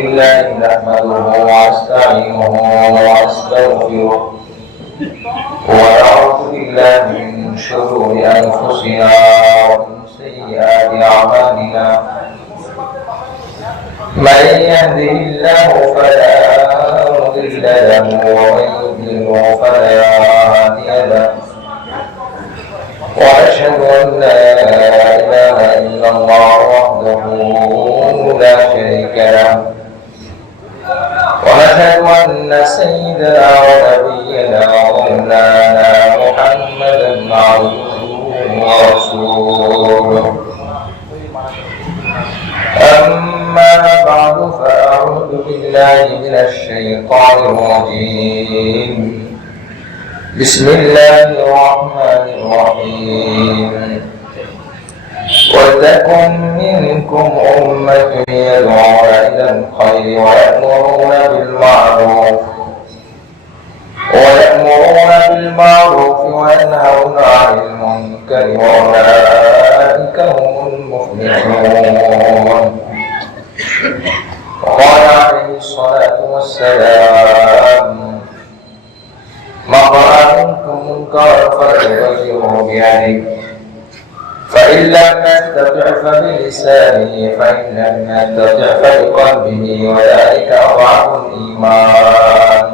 لله نحمده ونستعينه ونستغفره ونعوذ بالله من شرور أنفسنا ومن سيئات أعمالنا من يهده الله فلا مضل له ومن يضلله فلا هادي له وأشهد أن لا إله إلا الله وحده لا شريك له وأشهد أن سيدنا ونبينا ومولانا محمدا عبده ورسوله أما بعد فأعوذ بالله من الشيطان الرجيم بسم الله الرحمن الرحيم ولتكن منكم أمة يدعون إلى الخير ويأمرون بالمعروف وينهون عن المنكر وأولئك هم المفلحون. وقال عليه الصلاة والسلام من رأى منكم منكرا فليغيره بيده فإن لم يستطع فبلسانه فإن لم يستطع فبقلبه وذلك أضعف الإيمان.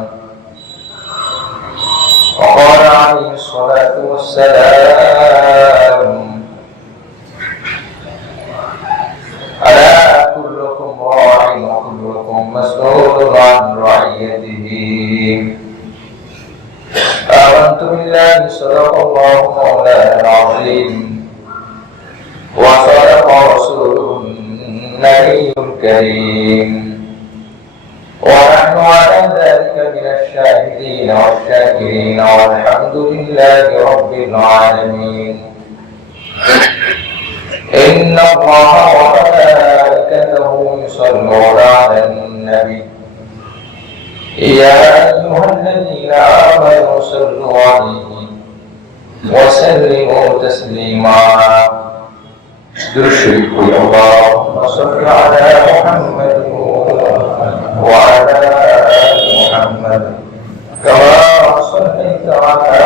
وقال عليه الصلاة والسلام ألا كلكم راع وكلكم مسؤول عن رعيته. آمنت بالله صدق الله مولانا العظيم وصدق رسوله النبي الكريم ونحن على ذلك من الشاهدين والشاكرين والحمد لله رب العالمين. إن الله وملائكته يصلون على النبي يا أيها الذين آمنوا صلوا عليه وسلموا تسليما. درشق اللهم صل على محمد وعلى آل محمد كما صليت على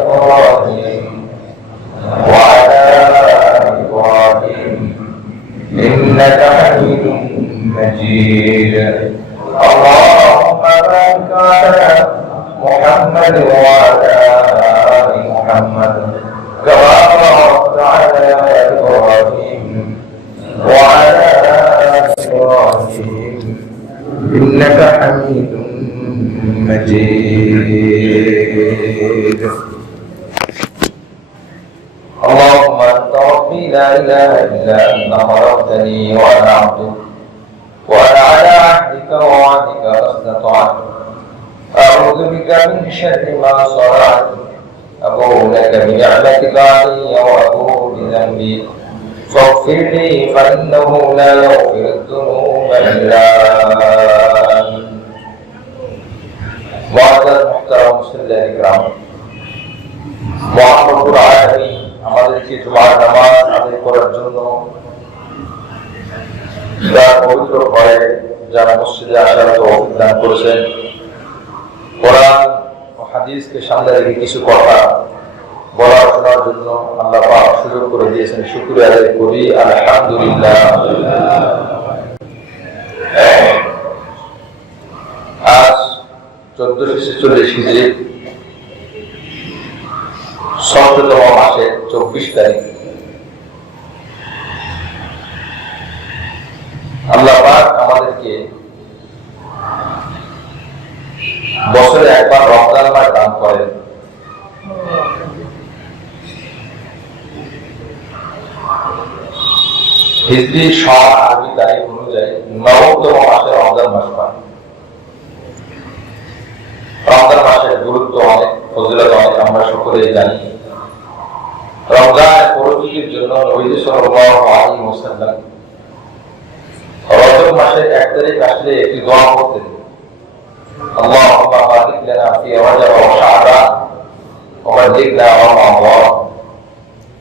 إبراهيم وعلى آل إبراهيم إنك حميد مجيد. اللهم بارك على محمد وعلى آل محمد كما باركت على إبراهيم وعلى آل إبراهيم إنك حميد مجيد. اللهم أنت ربي لا إله إلا أنت خلقتني وأنا عبدك وأنا على عهدك ووعدك ما استطعت أعوذ بك من شر ما صنعت أبوء لك بنعمتك علي وأبوء بذنبي فاغفر لي فإنه لا يغفر الذنوب إلا أنت. معزز محترم মুসল্লি کرام মহান রব্বুল আলামিন আমাদেরকে জুমার নামাজ আদায় করার জন্য যারা পবিত্র ঘরে যারা মসজিদে আসার তৌফিক দান করেছেন, কোরআন ও হাদিসকে সামনে রেখে কিছু কথা বলা শোনার জন্য আল্লাহ পাক সুযোগ করে দিয়েছেন, শুকরিয়া আদায় করি আলহামদুলিল্লাহ। আজ 1446 হিজরি 16তম মাসের 24 তারিখ। আল্লাহ পাক আমাদেরকে বছরে একবার রমজান মাস দান করেন। হিজরি সন আরবি তারিখ অনুযায়ী 9তম মাসে রমজান মাস পায়। রমজান মাসের গুরুত্ব অনেক, ফজিলত অনেক, আমরা সকলেই জানি। রমজানের পরিচিতির জন্য নবী সাল্লাল্লাহু আলাইহি ওয়াসাল্লাম রজব মাসের 1 তারিখ আসলে একটি দোয়া করতেন, আল্লাহুম্মা বারিক লানা ফি রজব ওয়া শাবান ওয়া বাল্লিগনা রমাদান।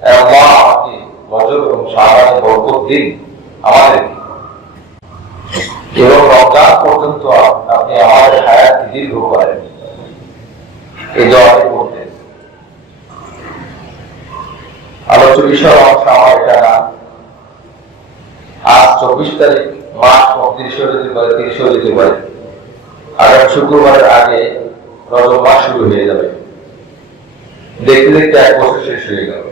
হে আল্লাহ, আপনি রজব এবং শাবানে বরকত দিন আমাদেরকে, এবং রমজান দীর্ঘ করেন এই দোয়াটি করতে। আলোচ্য বিষয় অংশ আমার এটা না। আজ 24 তারিখ, মাস 29 যেতে পারে, 30 যেতে পারে। আগামী শুক্রবারের আগে রজব মাস শুরু হয়ে যাবে। দেখতে দেখতে 1 বছর শেষ হয়ে গেল।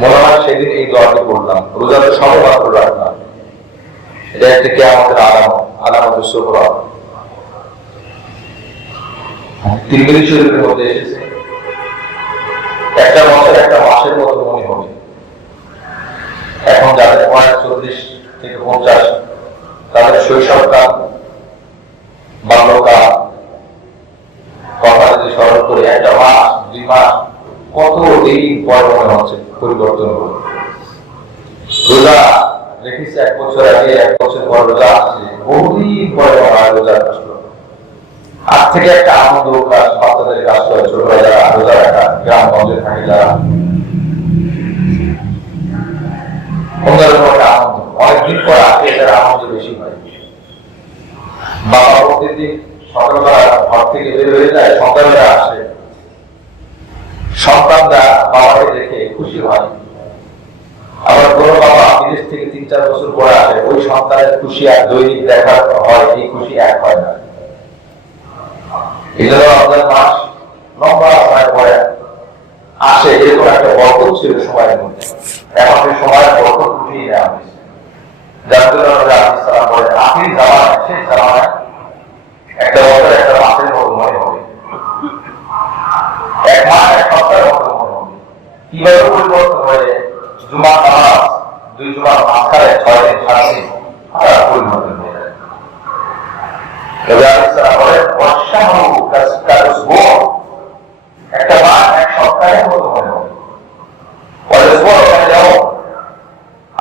মনে হয় সেদিন এই দোয়াটি করলাম, রোজা তো সবে মাত্র রাখলাম। এটা একটা কিয়ামতের আলামতের সুবরা। তিরমিজি শরীফের মধ্যে এসেছে, একটা বছর একটা মাসের মতো মনে হবে। এখন যাদের বয়স 40 থেকে 50, তাদের শৈশবকাল, বাল্যকাল কথা যদি স্মরণ করে একটা মাস 2 মাস কত দিন পর মনে হচ্ছে পরিবর্তন হলো। রোজা রেখেছে 1 বছর আগে, 1 বছর পর রোজা আসছে, বহুদিন পরে রোজার কাজ করলো। আজ থেকে একটা আনন্দ কাজ বাচ্চাদের কাজ করে, ছোটরা যারা রোজা রাখা গ্রামগঞ্জে থাকে, যারা অন্যরকম একটা আনন্দ, অনেকদিন পর আসে, এটার আনন্দ বেশি হয়। বাবা প্রতিদিন সকালবেলা ঘর থেকে বের হয়ে যায়, সন্ধ্যাবেলা আসে, সন্তানরা বাবাকে দেখে খুশি হয়। আবার কোনো বাবা বিদেশ থেকে 3-4 বছর পরে আসে, ওই সন্তানের খুশি আর দৈনিক দেখা হয়, এই খুশি এক হয় না। এই জন্য আপনার মাস লম্বা সময় পরে আসে, এরকম একটা বরকত ছিল সময়ের মধ্যে। এখন সেই সময়ের বরকত উঠিয়ে নেওয়া হয়েছে। যার জন্য সালাম বলেন, আখির জামানায়, শেষ জামানায় একটা বছর একটা মাসের মতো মনে হবে, 1 মাস 1 সপ্তাহের মতো মনে হবে। কিভাবে পরিবর্তন হয়ে জুমা নামাজ 2 জুমার মাঝখানে 6 দিন 7 দিন হঠাৎ পরিবর্তন হয়ে যায়। একটা মাস 1 সপ্তাহের মতো মনে হবে,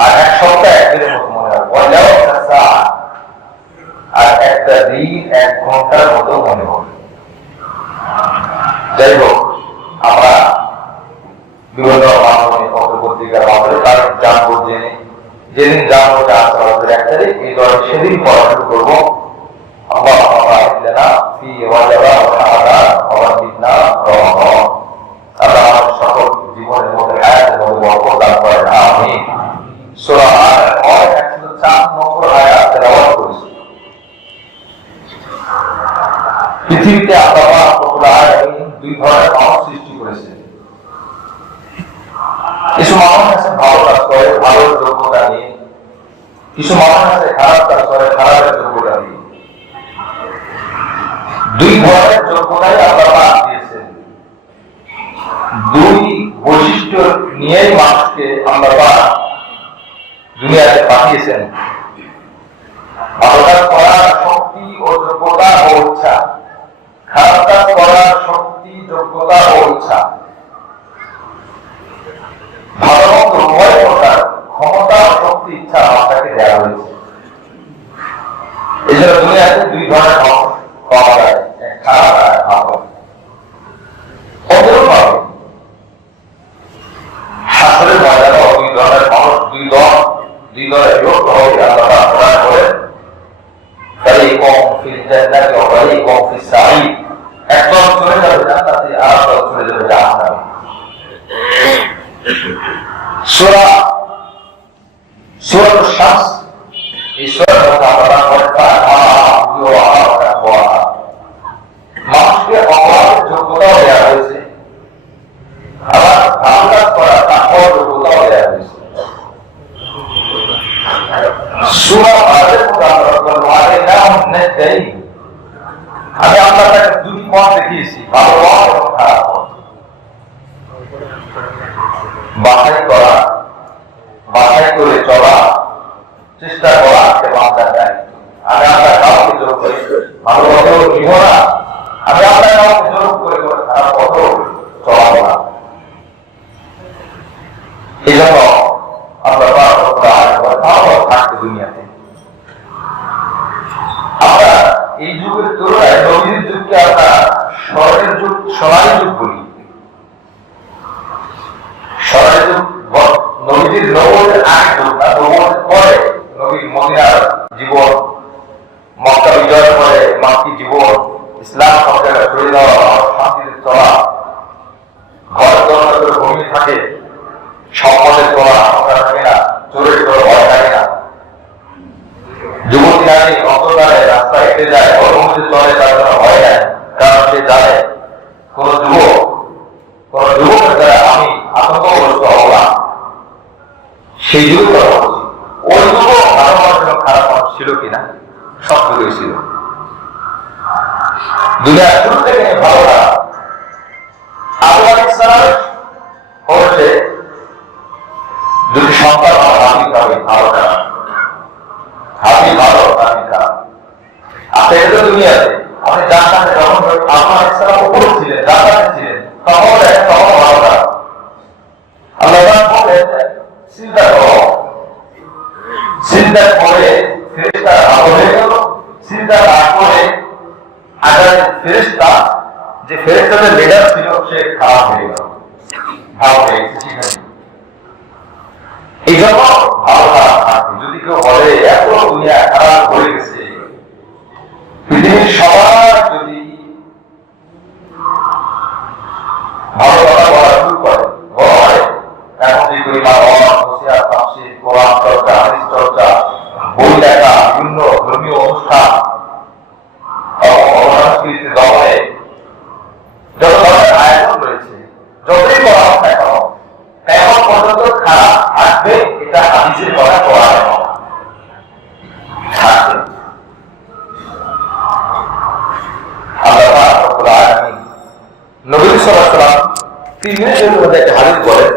আর 1 সপ্তাহ 1 দিনের মতো মনে হবে, আর একটা দিন 1 ঘন্টার মতো মনে হবে। যাই হোক, আমরা বিভিন্ন মাধ্যমে পত্রিকার মাধ্যমে তার জানবো, যেদিন জানবো যে 1 তারিখ, এই দলে সেদিন পড়া শুরু করবো। আল্লাহ সকল জীবনের মধ্যে হায়াতের মধ্যে বরকত দান করেন, আমিন। সূরা আল-আরাফ 104 নম্বর আয়াত তেলাওয়াত করেছি। পৃথিবীতে আল্লাহ রাব্বুল আলামিন 2 ধরনের মানুষ সৃষ্টি করেছেন। কিছু মানুষ আছে ভালো কাজ করে, ভালো যোগ্যতা নিয়ে, কিছু মানুষ আছে খারাপ কাজ করে, খারাপের যোগ্যতা নিয়ে। 2 ধরনের যোগ্যতাই আল্লাহ দিয়েছেন। 2 বৈশিষ্ট্য নিয়েই মানুষকে আল্লাহ দুনিয়াতে পাঠিয়েছেন। ভালো কাজ করার শক্তি ও যোগ্যতা ও ইচ্ছা, খারাপ কাজ করার শক্তি, যোগ্যতা ও ইচ্ছা। ভালো মন্দ উভয় প্রকার ক্ষমতা ও শক্তি, ইচ্ছা আপনাকে দেওয়া হয়েছে। এই জন্য দুনিয়াতে 2 ধরনের মানুষ পাওয়া যায়, খারাপ আর ভালো। অনুরূপভাবে হাসরের ময়দানে 2 ধরনের মানুষ, 2 দলে বিভক্ত হবে। আল্লাহ কোরআন বলেন, ফারিকুম ফিল জান্নাতি ওয়া ফারিকুম ফিস সাঈদ। একদল চলে যাবে জান্নাতে, আর একদল চলে যাবে জাহান্নামে। সূরা শামস, এই সূরার মধ্যে আল্লাহ বলেন, মানুষকে অপরাধের যোগ্যতাও দেওয়া হয়েছে, আবার ভালো কাজ করার তাকওয়ার যোগ্যতাও দেওয়া হয়েছে। সূরা আল-আরাফের মধ্যে আল্লাহ বলেন, আমি আল্লাহ তাকে 2টি পথ দেখিয়েছি, ভালো পথ এবং খারাপ পথ। বাছাই করে চলা, চেষ্টা করা একটা বান্দার দায়িত্ব। আমি আমরা কাউকে জোর করে ভালো পথেও নিব না, আমি আমরা কাউকে জোর করে খারাপ পথেও চলাবো না। এই জন্য আমরা ভালো থাকতে দুনিয়াতে। আমরা এই যুগের তুলনায় নবীর যুগকে আমরা স্বর্ণের যুগ, সোনালী যুগ বলি। স্বর্ণের যুগ নবীর নবুয়তের আগে যুগ না, নবুয়তের পরে নবীর মদিনার জীবন, মক্কা বিজয়ের পরে মাক্কি জীবন, ইসলাম সরকারের ছড়িয়ে দেওয়া, শান্তিতে চলা, ঘরের দরকার ভূমি থাকে, সম্পদের করা সংখ্যা থাকে না, চোরের করে ভয় থাকে না। যুবতী নারী অন্ধকারে রাস্তায় হেঁটে যায়, অনুমতি চলে, তার জন্য ভয় নেয়, কারণ সে জানে কোন যুবকের দ্বারা আমি আতঙ্কগ্রস্ত হব না। সেই যুগ ওই যুবক ভালো মানুষ খারাপ মানুষ ছিল কিনা? সব যুগই ছিল। দুনিয়া শুরু থেকে ভালো না। আবু আলাইহিস সালাম হচ্ছে দুটি সন্তান হাবিব ভালো না, হাবিব ভালো হাবিব খারাপ। আপনি এটা দুনিয়াতে আপনি জান্নাতে যখন আবু আলাইহিস সালাম উপরে ছিলেন, জান্নাতে ছিলেন, তখন দেখেন তখন ভালো না। আল্লাহ বলেন চিন্তা করো, চিন্তা করে ফেরেশতা ভালো হয়ে গেল, চিন্তা না করে আগে ফেরেশতা যে ফেরেশতাদের লিডার ছিল সে খারাপ হয়ে গেল, ভালো হয়ে গেছে। এই জন্য ভালো খারাপ থাকে। যদি কেউ বলে এত দুনিয়া খারাপ হয়ে গেছে, পৃথিবীর সবার যদি ভালো কথা বলা শুরু করে, এখন যে পরিমাণ কোরআন চর্চা, হাদিস চর্চা, বই লেখা, বিভিন্ন ধর্মীয় অনুষ্ঠান, সংস্কৃতি দমনে যত ধরনের আয়োজন রয়েছে, যতই করা হোক না কেন, এখন পর্যন্ত খারাপ থাকবে, এটা হাদিসের কথা করা থাকবে। আল্লাহ রাব্বুল আলামিন নবী সাল্লাল্লাহু আলাইহি ওয়াসাল্লাম 3 মিনিটের মধ্যে একটা হাদিস বলেন,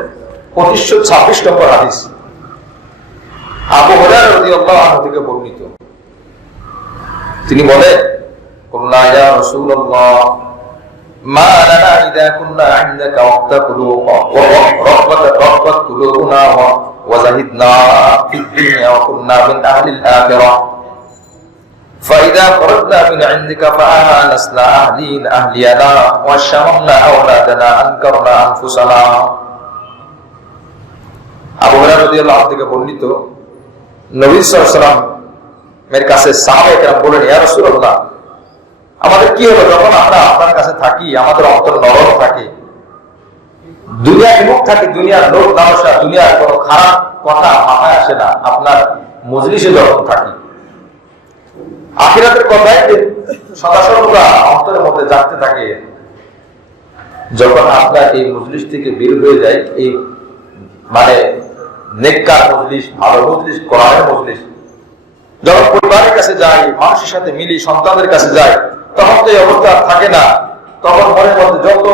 2526 নম্বর হাদিস, আবু হুরায়রা রাদিয়াল্লাহু আনহু থেকে বর্ণিত। তিনি বলেন, কুল্লা ইয়া রাসূলুল্লাহ মা লানা ইযা কুননা ইনদাকা ওয়াক্তাকুলুকা ওয়া কুলুবুনা ওয়া যাহিদনা ফিদ দুনিয়া ওয়া কুননা মিন আহলিল আখিরাহ فإذا خرجنا من عندك فآنسنا أهلينا وشممنا أولادنا أنكرنا أنفسنا। আবু হুরায়রা রাদিয়াল্লাহু আনহু থেকে বর্ণিত, নবী সাল্লাল্লাহু আলাইহি ওয়াসাল্লাম এর কাছে সাহাবায়ে কেরাম বলেন, ইয়া রাসূলুল্লাহ, আমাদের কি হলো যখন আমরা আপনার কাছে থাকি, আমাদের অন্তর নরম থাকে, দুনিয়া বিমুখ থাকে, দুনিয়ার লোক লালসা, দুনিয়ার কোনো খারাপ কথা মাথায় আসে না, আপনার মজলিসে যখন থাকি, আখিরাতের কথাই সদা সর্বদা অন্তরের মধ্যে জাগতে থাকে। যখন আপনার এই মজলিস থেকে বের হয়ে যায়, এই মানে নেককার মজলিস, ভালো মজলিস, কোরআনের মজলিস, যখন পরিবারের কাছে যাই, মানুষের সাথে মিলি, সন্তানদের কাছে যাই, তখন তো এই অবস্থা থাকে না। তখন মনের মধ্যে যত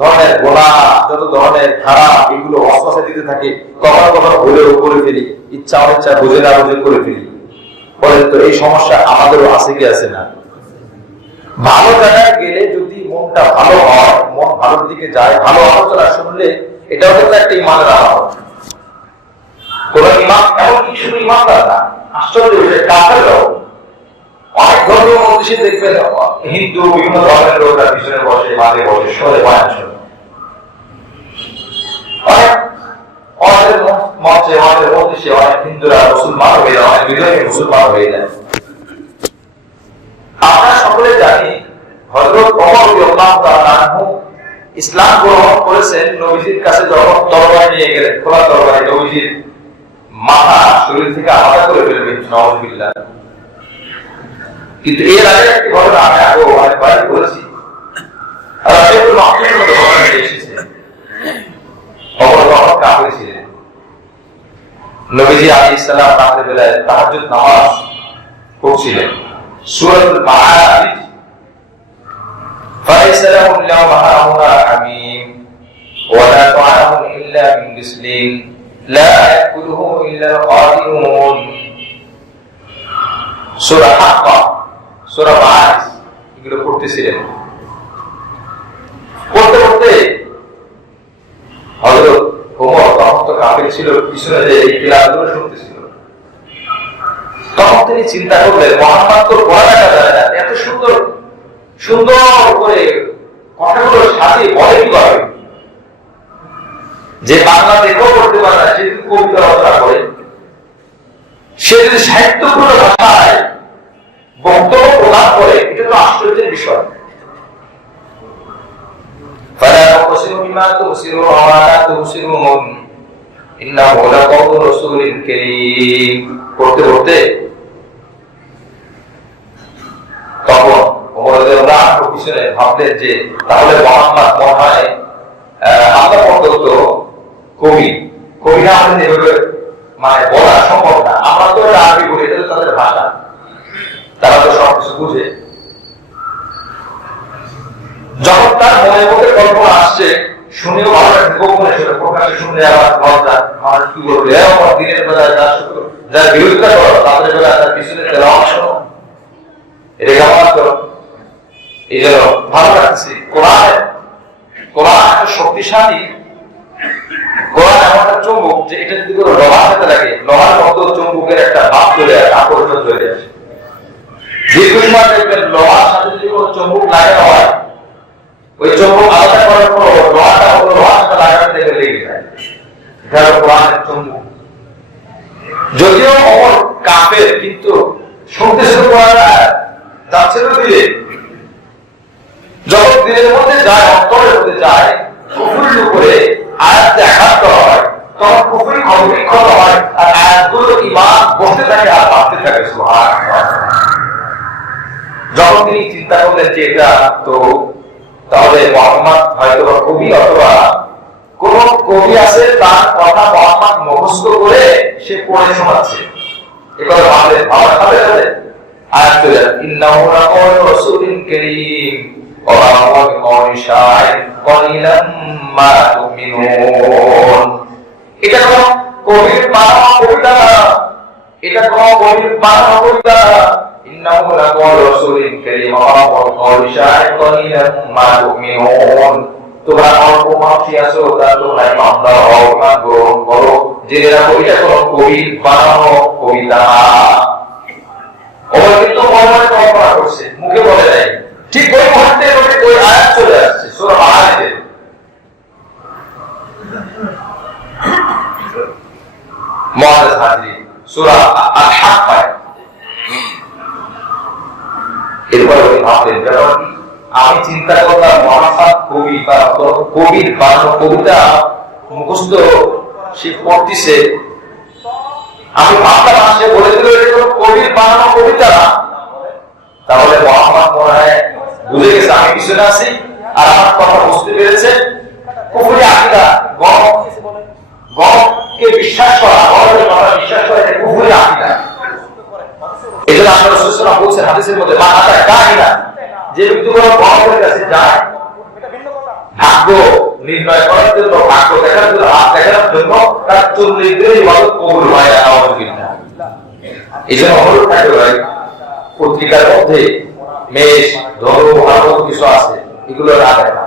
ধরনের গোনাহ, যত ধরনের খারাপ, এগুলো ওয়াসওয়াসা দিতে থাকে, কখনো কখনো ভুলেও করে ফেলি, ইচ্ছা অনিচ্ছা, বুঝে না বুঝে করে ফেলি। বলেন তো এই সমস্যা আমাদেরও আছে কি আছে না? ভালো জায়গায় গেলে যদি মনটা ভালো হয়, মন ভালোর দিকে যায়, ভালো আলোচনা শুনলে, এটাও কিন্তু একটা ইমানের আলামত। কোন ইমাম এমন কিছু ইমানদার না, আশ্চর্য কাফেররাও অনেক ধর্মীয় মজলিসে দেখবেন হিন্দু বিভিন্ন ধর্মের লোকরা পিছনে বসে, মাঝে বসে, সরে বয়ান শোনে। অনেক মঞ্চে, অনেক মজলিসে অনেক হিন্দুরা মুসলমান হয়ে যায়, অনেক বিধর্মী মুসলমান হয়ে যায়। আমরা সকলে জানি হযরত ওমর রাদিয়াল্লাহু তাআলা আনহু ইসলাম গ্রহণ করেছেন নবীজির কাছে যখন তরবারি নিয়ে গেলেন, খোলা তরবারি, নবীজির মাথা শরীর থেকে আলাদা করে ফেলবেন, নাউযুবিল্লাহ। কিন্তু এর আগে একটি ঘটনা আমি আগে অনেকবার বলেছি, রাসূলুল্লাহ মাহফিলের মধ্যে ঘটনা এসেছে। ওমর তখন কাফির ছিলেন। নবীজি আলাইহিস সালাম রাতের বেলায় তাহাজ্জুদ নামাজ পড়ছিলেন। সূরাতুল মাআরিজ, ফালাইসা লাহুম আল-ইয়াওমা হাউনা হামীম ওয়া লা তু'আমুন ইল্লা মিন গিসলিন লা ইয়াকুলুহু ইল্লা আল-খাদিমুন। সূরা হাক্কা, সূরা মাআরিজ এগুলো পড়তেছিলেন। পড়তে পড়তে হযরত ওমর তখন তো কাফির ছিল, পিছনে যে এই কিরাতগুলো শুনতেছিল, তখন তিনি চিন্তা করলেন, মুহাম্মদ তো পড়ালেখা জানে না, এত সুন্দর সুন্দর করে কথাগুলো সাজিয়ে বলে কিভাবে? যে বাংলা দেখেও পড়তে পারে না, সে যদি কবিতা রচনা করে, সে যদি সাহিত্যপূর্ণ ভাষায় বক্তব্য প্রদান করে, এটা তো আশ্চর্যের বিষয়। ফালা তুবসিরু বিমা তুবসিরু ওয়া লা তুবসিরুন ইন্নাহু লাকাউলু রাসূলিন কারীম। পড়তে পড়তে তখন ওমর রাদিয়াল্লাহু আনহু পিছনে ভাবলেন যে তাহলে মুহাম্মদ মনে হয় আল্লাহ প্রদত্ত কবি। কবিরা আমাদের এভাবে মানে বলা সম্ভব না। আমরা তো আরবি বলি, এটা তাদের ভাষা, তারা তো সবকিছু বুঝে। যখন তার মনের মধ্যে কল্পনা আসছে, শুনেও ভালো লাগছে, গোপনে শুনে, প্রকাশ্যে শুনে আবার লজ্জা, আমার কি বলবে, আমার দিনের বেলায় যার বিরোধিতা করো তাদের বেলায় তার পিছনে তেলাওয়াত শোনো, এটা কেমন করো, এই জন্য ভালো লাগছে। কোরআন একটা শক্তিশালী, কোরআন এমন একটা চুম্বক যে এটা যদি কোনো লোহার সাথে লাগে, লোহার মতো চুম্বকের একটা ভাব চলে আসে, আকর্ষণ চলে আসে। দীর্ঘ সময় দেখবেন লোহার সাথে যদি কোনো চুম্বক লাগানো হয়, ওই চুম্বক আলাদা করার পর লোহাটা হলো লোহার সাথে লাগানো থেকে লেগে যায়। এটা হলো কোরআনের চুম্বক। যদিও ওমর কাফের, কিন্তু শুনতে শুরু করা যাচ্ছিল দিলে, যখন দিনের মধ্যে যায়, অন্তরের মধ্যে যায়, কুফুর করে আয়াত দেখার হয়, তখন কুফুর ক্ষত হয়, আর আয়াতগুলো ঈমান বসতে থাকে আর ভাবতে থাকে সুবহানাল্লাহ। যখন তিনি চিন্তা করলেন যে এটা তো তাহলে মুহাম্মদ হয়তো কবি, অথবা কোন কবি আছে তার কথা মুহাম্মদ মুখস্থ করে সে পড়ে শোনাচ্ছে, এটা ভাবলেন। ভাবার সাথে সাথে আয়াত চলে ইন্নাহু লাকাউলু রাসূলিন কারীম ওয়া মা হুয়া বিকাউলি শাইর কলিলাম মা তুমিনুন। এটা কোন কবির বানানো কবিতা না, এটা কোন কবির বানানো কবিতা না। ইন্নাহু লাকাউলু রাসূলিন কারীম ওয়া মা হুয়া বিকাউলি শাইর কলিলাম মা তুমিনুন। তোমরা অল্প মানুষই আছো, তা তোমরা ইমানদার হও, ইমান গ্রহণ করো, জেনে রাখো এটা কোন কবির বানানো কবিতা। ওমর কিন্তু মনে কল্পনা করছে, মুখে বলে নাই। ঠিক ওই মুহূর্তে ওই আয়াত চলে আসছে সূরা মাআরিজে, মুআজ্জাজ হাজির সূরা আল-হাক্কা। এরপরে ওই ভাবলেন ব্যাপার কি, আমি চিন্তা করলাম মুহাম্মদ কবি বা কবির বানানো কবিতা মুখস্থ সে পড়তেছে, আমি ভাবলাম সে বলে দিল এটা কোনো কবির বানানো কবিতা না, তাহলে মুহাম্মদ মনে হয় বুঝে গেছে আমি পিছনে আছি আর আমার কথা বুঝতে পেরেছে। কুফরি আকীদা, গণকে বিশ্বাস করা, গণের কথা বিশ্বাস করা, এটা কুফরি আকীদা। এজন্য আল্লাহ রাসূল সাল্লাল্লাহু আলাইহি ওয়াসাল্লাম বলেছেন হাদিসের মধ্যে, মা আতা কাহিনা, যে ব্যক্তি কোনো গণের কাছে যায় ভাগ্য নির্ণয় করার জন্য, ভাগ্য দেখার জন্য, হাত দেখার জন্য, তার 40 দিনের ইবাদত কবুল হয় না। এজন্য অনুরোধ থাকবে ভাই, পত্রিকার মধ্যে মেষ, ধনু, ভালো কিছু আছে, এগুলো না দেখা।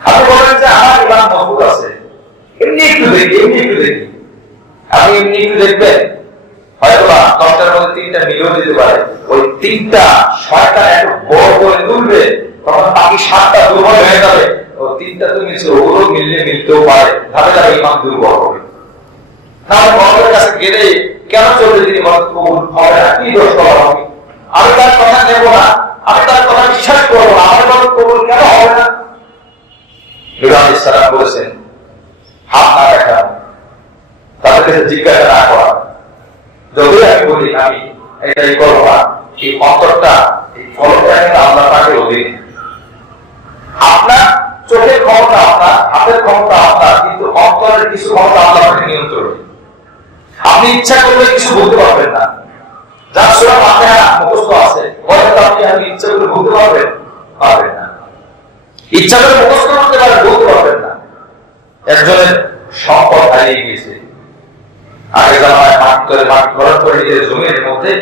আপনি বলেন যে আমার ইমান মজবুত আছে, এমনি একটু দেখি, আপনি এমনি একটু দেখবেন, হয়তো বা 10টার মধ্যে 3টা মিলিয়ে দিতে পারে, ওই 3টা শয়তান একটু বড় করে তুলবে, তখন বাকি 7টা দুর্বল হয়ে যাবে। ও 3টা তো মিলছে, ওগুলো মিলতেও পারে, ধাপে ধাপে ইমান দুর্বল হবে। তাহলে বড়দের কাছে গেলে কেন 40 দিন ইবাদত কবুল হবে না? কি দোষ করা হবে? আমি তার কথা নেব না, আমি তার কথা বিশ্বাস করবো না, আমার ইবাদত কবুল কেন হবে না? নবী আলাইহিস সালাম বলেছেন হাত না দেখা, তাদের কাছে জিজ্ঞাসা না করা। যদি আমি বলি আমি এটাই করবো না, এই অন্তরটা, এই ফলটা কিন্তু আল্লাহ পাকের অধীন। আপনার চোখের ক্ষমতা আপনার, হাতের ক্ষমতা আপনার, কিন্তু অন্তরের কিছু ক্ষমতা আল্লাহ পাকের নিয়ন্ত্রণে। আপনি ইচ্ছা করলে কিছু বলতে পারবেন না। যার সূরা ফাতিহা মুখস্থ আছে, হয়তো আপনি ইচ্ছা করে বলতে পারবেন না। ইচ্ছা করে মুখস্থ করতে পারেন, বলতে পারবেন না। একজনের সম্পদ হারিয়ে গিয়েছে, আগে জামায় মাটি ভরাট করে নিজের জমির মধ্যে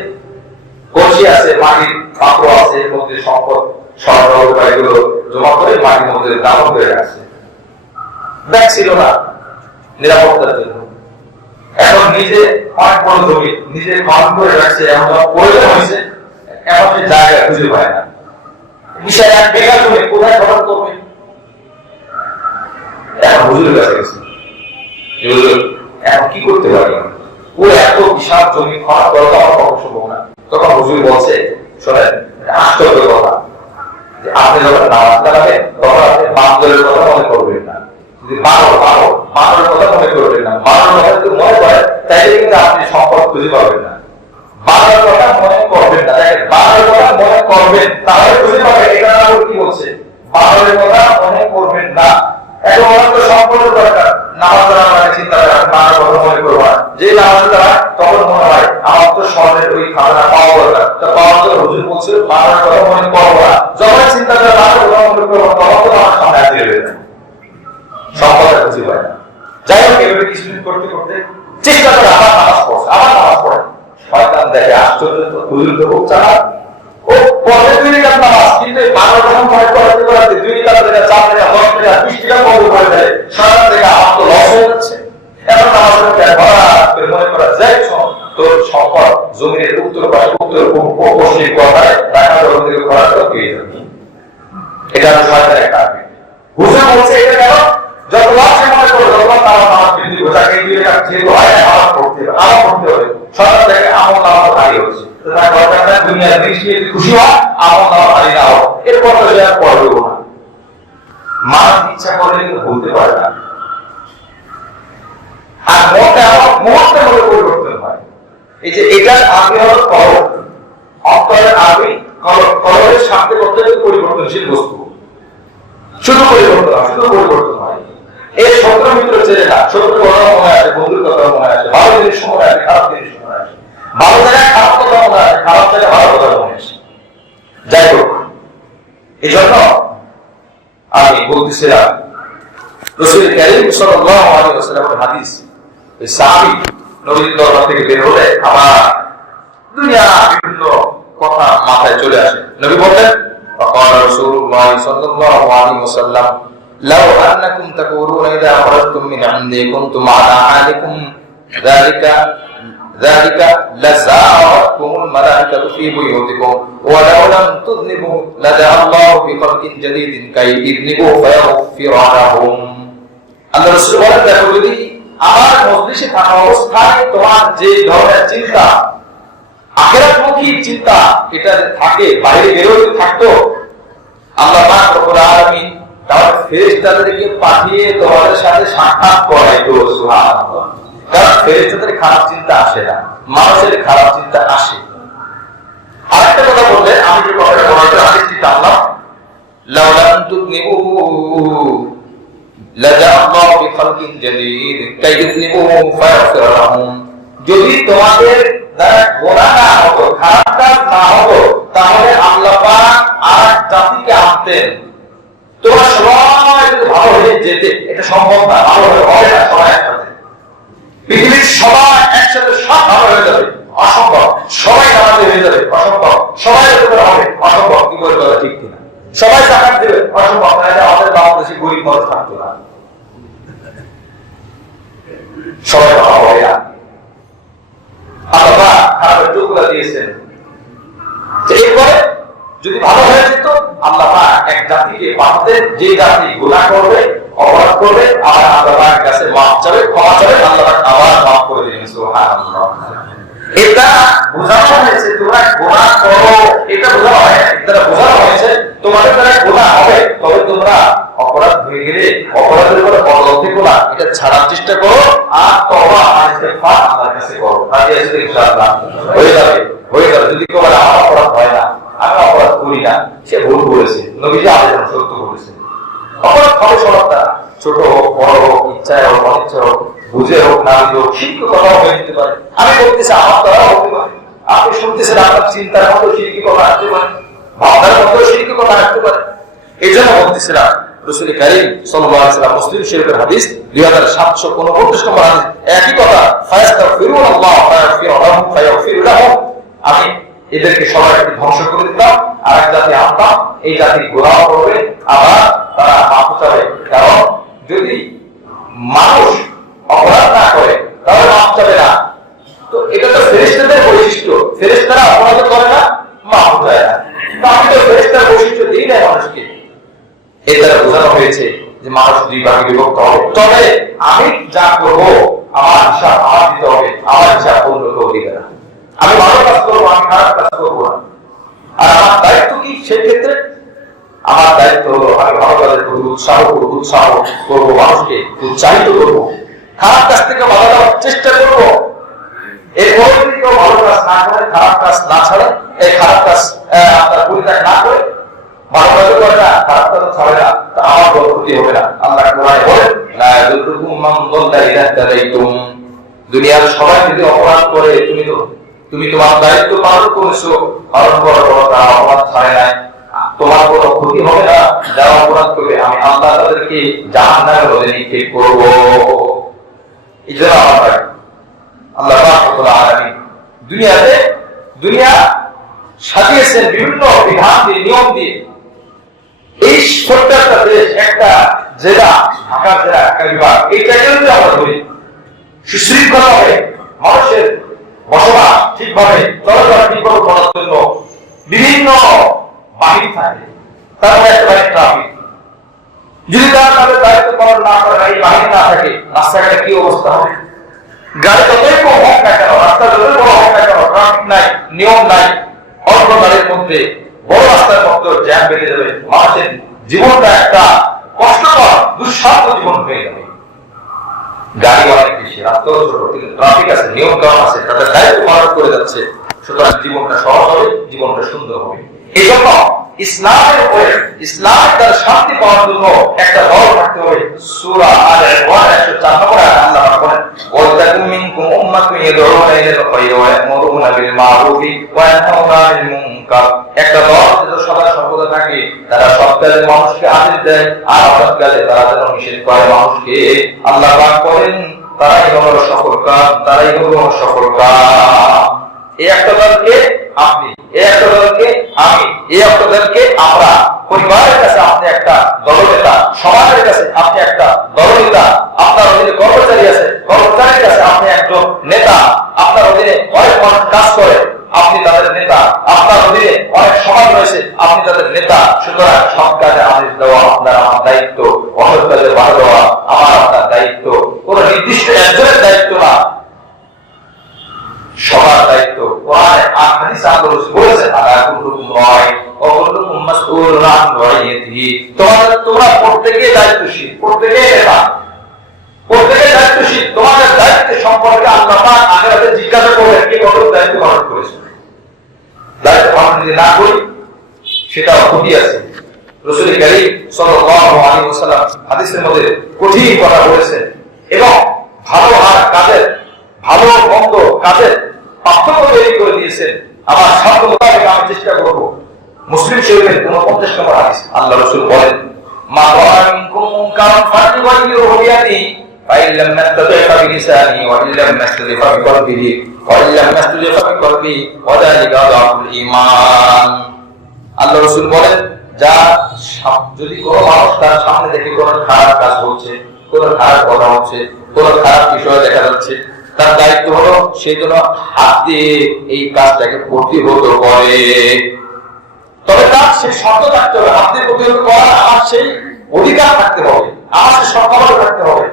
কলসি আছে, মাটির পাত্র আছে, এর মধ্যে সম্পদ স্বর্ণ এগুলো জমা করে মাটির মধ্যে দাফন করে রাখছে। ব্যাগ ছিল না নিরাপত্তার জন্য। এখন নিজে অনেক বড় জমি নিজে খনন করে রাখছে, এমন প্রয়োজন হয়েছে, এখন সে জায়গা খুঁজে পায় না। বিশাল 1 বিঘা জমি কোথায় খনন করবে? এখন হুজুরের কাছে গেছে, এখন কি করতে পারি? ও এত বিশাল জমি খনন করা তো আমার পক্ষে সম্ভব না। তখন হুজুর বলছে, শোনেন, আশ্চর্য কথা, আপনি যখন নামাজ দাঁড়াবেন তখন আপনি বান্দরের কথা মনে করবেন না, যদি বানরের কথা মনে করবেন না, বানরের কথা যদি মনে করেন তাইলে কিন্তু আপনি সম্পদ খুঁজে পাবেন না। বানরের কথা মনে করবেন না, দেখেন বানরের কথা মনে করবেন তাহলে খুঁজে পাবেন, এটা না কি বলছে, বানরের কথা মনে করবেন না। এখন আমার তো সম্পদের দরকার, নামাজ পড়ার চিন্তা করে বানরের কথা মনে করবো না, যে নামাজ পড়া তখন মনে হয় আমার তো স্বর্ণের ওই খাজনা পাওয়া দরকার, তা পাওয়ার জন্য হুজুর বলছে বানরের কথা মনে করবো না, যখন চিন্তা করে বানরের কথা মনে করবো তখন তো আমার সামনে হাজির হয়ে যায়, সম্পদের খুঁজে পায় না। যাই হোক এভাবে কিছুদিন করতে করতে চেষ্টা করে আবার নামাজ পড়ছে, আবার নামাজ পড়ে, শয়তান দেখে আশ্চর্য, তো হুজুর তো খুব চালাক, ও পরে 2 রাকাত নামাজ, কিন্তু এই 12 টাকা মনে করতে করতে 2 রাকাত থেকে 4 টাকা 10 টাকা 20 টাকা বন্ধ করে দেয়, শয়তান দেখে আমার তো লস হয়ে যাচ্ছে। এখন নামাজ পড়তে হঠাৎ করে মনে করা যায় তোর সম্পদ জমির উত্তর পাশে উত্তর পশ্চিম কোণায় টাকা জমি থেকে খরচ করে পেয়ে যাবে, এটা শয়তানের একটা আবেগ। হুজুর বলছে এটা কেন, যত লাভে মনে করো যতবার তারা নামাজ বৃদ্ধি করে তাকে দিয়ে যেহেতু হয় না নামাজ পড়তে হবে, আমার পড়তে হবে, সরকার থেকে আমল নামাজ ভারী হচ্ছে, তার দরকার দুনিয়ার জিনিস খুশি হয়, আমল নামাজ ভারী না হোক, এরপর তো সে আর পড়বেও না। মানুষ ইচ্ছা করলে কিন্তু বলতে পারে না, আর মতে আমার মুহূর্তে মধ্যে পরিবর্তন হয়। এই যে এটার আগে হলো কলম, অন্তরের আগে কলমের সাথে করতে পরিবর্তনশীল বস্তু, শুধু পরিবর্তন হয়। এই শত্রু মিত্র চেনে না, শত্রু কথা মনে আসে, বন্ধুর কথা মনে আসে, ভালো জিনিস মনে আসে, খারাপ জিনিস মনে আসে, ভালো জায়গায় খারাপ কথা মনে আসে, খারাপ জায়গায় ভালো কথা মনে আসে। যাই হোক, এই জন্য আমি বলতেছিলাম রাসূল কারীম সাল্লাল্লাহু আলাইহি ওয়াসাল্লামের হাদিস, এই সাহাবী নবীর দরবার থেকে বের হলে আমার দুনিয়া বিভিন্ন কথা মাথায় চলে আসে। নবী বললেন فقال رسول الله صلى الله عليه وسلم لو أنكم تقولون إذا خرجتم من عندي كنتم على حالكم ذلك لزارتكم الملائكة في بيوتكم ولو لم تذنبوا لدعا الله بخلق جديد كي يذنبوا فيغفر لهم। আল্লাহ রাসূল বলেন, দেখো যদি আমার মজলিসে থাকা অবস্থায় তোমার যে ধরনের চিন্তা, আখিরাতমুখী চিন্তা এটা থাকে, বাইরে বেরোতে থাকতো, আল্লাহ পাক রব্বুল আলামিন তার ফেরেশতাদেরকে পাঠিয়ে তোমাদের সাথে সাক্ষাৎ করাইতো। সুবহানাল্লাহ। কারণ ফেরেশতাদের খারাপ চিন্তা আসে না, মানুষের খারাপ চিন্তা আসে। আরেকটা কথা বললেন, আমি যে কথাটা বলতে আসছি জানলাম, লাউলাম তুযনিবু লাজাআল্লাহু বিখালকিন জাদীদ কাইয়ুযনিবু ফায়াগফির লাহুম। যদি তোমাদের দ্বারা গোনাহ না হতো, খারাপ কাজ না হতো, তাহলে আল্লাহ পাক আর জাতিকে আনতেন, তোমরা সবাই যদি ভালো হয়ে যেতে, এটা সম্ভব না, ভালো হবে না সবাই একসাথে, পৃথিবীর সবাই একসাথে সব ভালো হয়ে যাবে অসম্ভব, সবাই নামাজি হয়ে যাবে অসম্ভব, সবাই হবে অসম্ভব, কি করে বলা ঠিক কিনা, সবাই জাকাত দেবে অসম্ভব, তাহলে আমাদের বাংলাদেশে গরিব মানুষ থাকতো না, সবাই ভালো হবে না। আল্লাহ খারাপের টুকরা দিয়েছেন, এরপরে যদি ভালো হয়ে যেত আল্লাহ এক জাতিকে পাঠাতেন, যে জাতি গুনাহ করবে, অপরাধ করবে, আবার আল্লাহর কাছে মাফ চাবে, ক্ষমা চাবে, আল্লাহ আবার মাফ করে দিবেন। সুবহানাল্লাহ। এটা বোঝানো হয়েছে তোমরা গুনাহ করো, এটা বোঝানো হয়, এটা বোঝানো হয়েছে তোমাদের দ্বারা গুনাহ হবে, তবে তোমরা অপরাধ হয়ে গেলে অপরাধের উপরে বদল থেকো না, এটা ছাড়ার চেষ্টা করো, আর তওবা আর ইস্তিগফার আল্লাহর কাছে করো, তাহলে ইনশাআল্লাহ হয়ে যাবে। যদি কেউ বলে আমার অপরাধ হয় না, আমি অপরাধ করি না, সে ভুল বলেছে, নবীজি আলাইহিস সালাম সত্য বলেছেন। অপরাধ হবে সবার দ্বারা, ছোট হোক বড় হোক, ইচ্ছায় হোক অনিচ্ছায় হোক, বুঝে হোক না বুঝে হোক, শিরকি কথাও হয়ে যেতে পারে, আমি বলতেছি আমার দ্বারা হতে পারে, আপনি শুনতেছেন আপনার চিন্তার মতো শিরকি কথা আসতে পারে, ভাবনার মতো শিরকি কথা আসতে পারে। এই জন্য বলতেছিলাম রাসূল কারীম সাল্লাল্লাহু আলাইহি ওয়াসাল্লাম মুসলিম শরীফের হাদিস 2749 নম্বর হাদিস, একই কথা, ফায়াস্তাগফিরুল্লাহ ফায়াগফিরু লাহুম, আমি এদেরকে সবাইকে ধ্বংস করে দিতাম, আর এক জাতি আনতাম, এই জাতি গুনাহ করবে, আবার তারা মাফ চাবে। কারণ যদি মানুষ অপরাধ না করে তাহলে মাফ চাবে না, তো এটা তো ফেরেশতাদের বৈশিষ্ট্য, ফেরেশতারা অপরাধ করে না, মাফ চায় না, তো আমি তো ফেরেশতার বৈশিষ্ট্য দিই না মানুষকে। এর দ্বারা বোঝানো হয়েছে যে মানুষ দুই ভাগে বিভক্ত হবে, তবে আমি যা করবো আমার হিসাব আমার দিতে হবে, আমার হিসাব অন্য কেউ দিবে না, আমি ভালো কাজ করবো, আমি খারাপ কাজ করবো না। আর আমার দায়িত্ব কি সেই ক্ষেত্রে? উৎসাহ করবো, মানুষকে উৎসাহিত করবো, খারাপ কাজ থেকে বাধা দেওয়ার চেষ্টা করবো। এরপরে যদি কেউ ভালো কাজ না করে, খারাপ কাজ না ছাড়ে, এই খারাপ কাজ আপনার পরিত্যাগ না করে, ভালো কাজ করে না, খারাপ কাজ ছাড়ে না, তা আমার কোনো ক্ষতি হবে না। আল্লাহ কোরআনে বলেন, লা ইয়াদুররুকুম মান দাল্লা ইযা তাদাইতুম। দুনিয়ার সবাই যদি অপরাধ করে, তুমি তোমার দায়িত্ব পালন করেছো, পালন করার পর তারা অপরাধ ছাড়ে নাই, তোমার কোনো ক্ষতি হবে না। যারা অপরাধ করবে আমি আল্লাহ তাদেরকে জাহান্নামের মধ্যে নিক্ষেপ করব। এই জন্য আমার আল্লাহ রাব্বুল আলামিন দুনিয়া সাজিয়েছেন বিভিন্ন বিধান দিয়ে, নিয়ম দিয়ে। এই ছোট্ট একটা দেশ, একটা জেলা, ঢাকার জেলা, একটা বিভাগ, এইটাকে যদি আমরা ধরি, সুশৃঙ্খল হবে, মানুষের বসবাস ঠিকভাবে চলাচল ঠিকভাবে করার জন্য বিভিন্ন বাহিনী থাকে, তারপরে একটা বাহিনী ট্রাফিক। যদি তারা তাদের দায়িত্ব পালন না করে, এই বাহিনী না থাকে, রাস্তাঘাটে কি অবস্থা হবে? গাড়ি যতই কম হোক না কেন, রাস্তা যতই বড় হোক না কেন, ট্রাফিক নাই, নিয়ম নাই, অল্প গাড়ির মধ্যে বড় রাস্তার মধ্যে জ্যাম বেড়ে যাবে, মানুষের জীবনটা একটা কষ্টকর দুঃসাধ্য জীবন হয়ে যাবে। গাড়ি অনেক বেশি, রাস্তাও ছোট, কিন্তু ট্রাফিক আছে, নিয়ম কানুন আছে, তাদের দায়িত্ব পালন করে যাচ্ছে, সুতরাং জীবনটা সহজ হবে, জীবনটা সুন্দর হবে। এই জন্য ইসলামের উপরে, ইসলামের তার শান্তি পাওয়ার জন্য একটা দল থাকতে হবে। সূরা আলে ইমরান 104 নম্বর আয়াত আল্লাহ বলেন, ওয়ালাকুম মিনকুম উম্মাতুন ইয়াদউনা ইলাল খায়রি ওয়া ইয়া'মুরুনা বিল মা'রুফি ওয়া ইয়ানহাউনা আনিল মুনকার। একটা দল যেন সদা সর্বদা থাকে, তারা সৎ কাজে মানুষকে আদেশ দেয়, আর অসৎ কাজে তারা যেন নিষেধ করে মানুষকে। আল্লাহ পাক বলেন, তারাই হলো সফল কাম, তারাই হলো সফল কাম। এই একটা দলকে আপনি, এই একটা দলকে আমি, এই একটা দলকে আমরা। পরিবারের কাছে আপনি একটা দলনেতা, সমাজের কাছে আপনি একটা দলনেতা, আপনার অধীনে কর্মচারী আছে, কর্মচারীর কাছে আপনি একজন নেতা, আপনার অধীনে অনেক মানুষ কাজ করে, আপনি তাদের নেতা, আপনার অধীনে অনেক সমাজ রয়েছে, আপনি তাদের নেতা। সুতরাং সব কাজে আদেশ দেওয়া আপনার আমার দায়িত্ব, অসৎ কাজে বাধা দেওয়া আমার আপনার দায়িত্ব, কোন নির্দিষ্ট একজনের দায়িত্ব না, সবার দায়িত্ব। কোরআনে আর হাদিসে আল্লাহ রাসূল বলেছেন, আলা কুল্লুকুম রাইন ওয়া কুল্লুকুম মাসউলুন আন রাইয়াতিহি। তোমরা প্রত্যেকেই দায়িত্বশীল, প্রত্যেকেই নেতা, প্রত্যেকেই দায়িত্বশীল। তোমাদের দায়িত্ব সম্পর্কে আল্লাহ পাক আখিরাতে জিজ্ঞাসা করবেন, কে কত দায়িত্ব পালন করেছে। দায়িত্ব পালন যদি না করি, সেটা ক্ষতি আছে। রাসূল কারীম সাল্লাল্লাহু আলাইহি ওয়াসাল্লাম হাদিসের মধ্যে কঠিন কথা বলেছেন এবং ভালো আর কাজের, ভালো মন্দ কাজের পার্থক্য তৈরি করে দিয়েছেন। আমার সাধ্য মোতাবেক আমি চেষ্টা করব। মুসলিম শরীফের 49 নম্বর হাদিস আল্লাহ রাসূল বলেন, মা রাআ মিনকুম মুনকারান ফালইয়ুগহিরহু বিয়াদিহি ফাইন লাম ইয়াস্তাতি' ফাবিলিসানিহি ওয়া ইন লাম ইয়াস্তাতি' ফাবিকলবিহি ওয়া ইন লাম ইয়াস্তাতি' ফাবিকলবিহি ওয়া যালিকা আযআফুল ঈমান। আল্লাহ রাসূল বলেন, যা যদি কোনো মানুষ তার সামনে দেখে কোনো খারাপ কাজ হচ্ছে, কোনো খারাপ কথা হচ্ছে, কোনো খারাপ বিষয় দেখা যাচ্ছে, তার দায়িত্ব হলো সেই জন্য হাত দিয়ে এই কাজটাকে প্রতিহত করে। তবে তার সেই শর্ত থাকতে হবে, হাত দিয়ে প্রতিহত করার আমার সেই অধিকার থাকতে হবে, আমার সেই সক্ষমতা থাকতে হবে।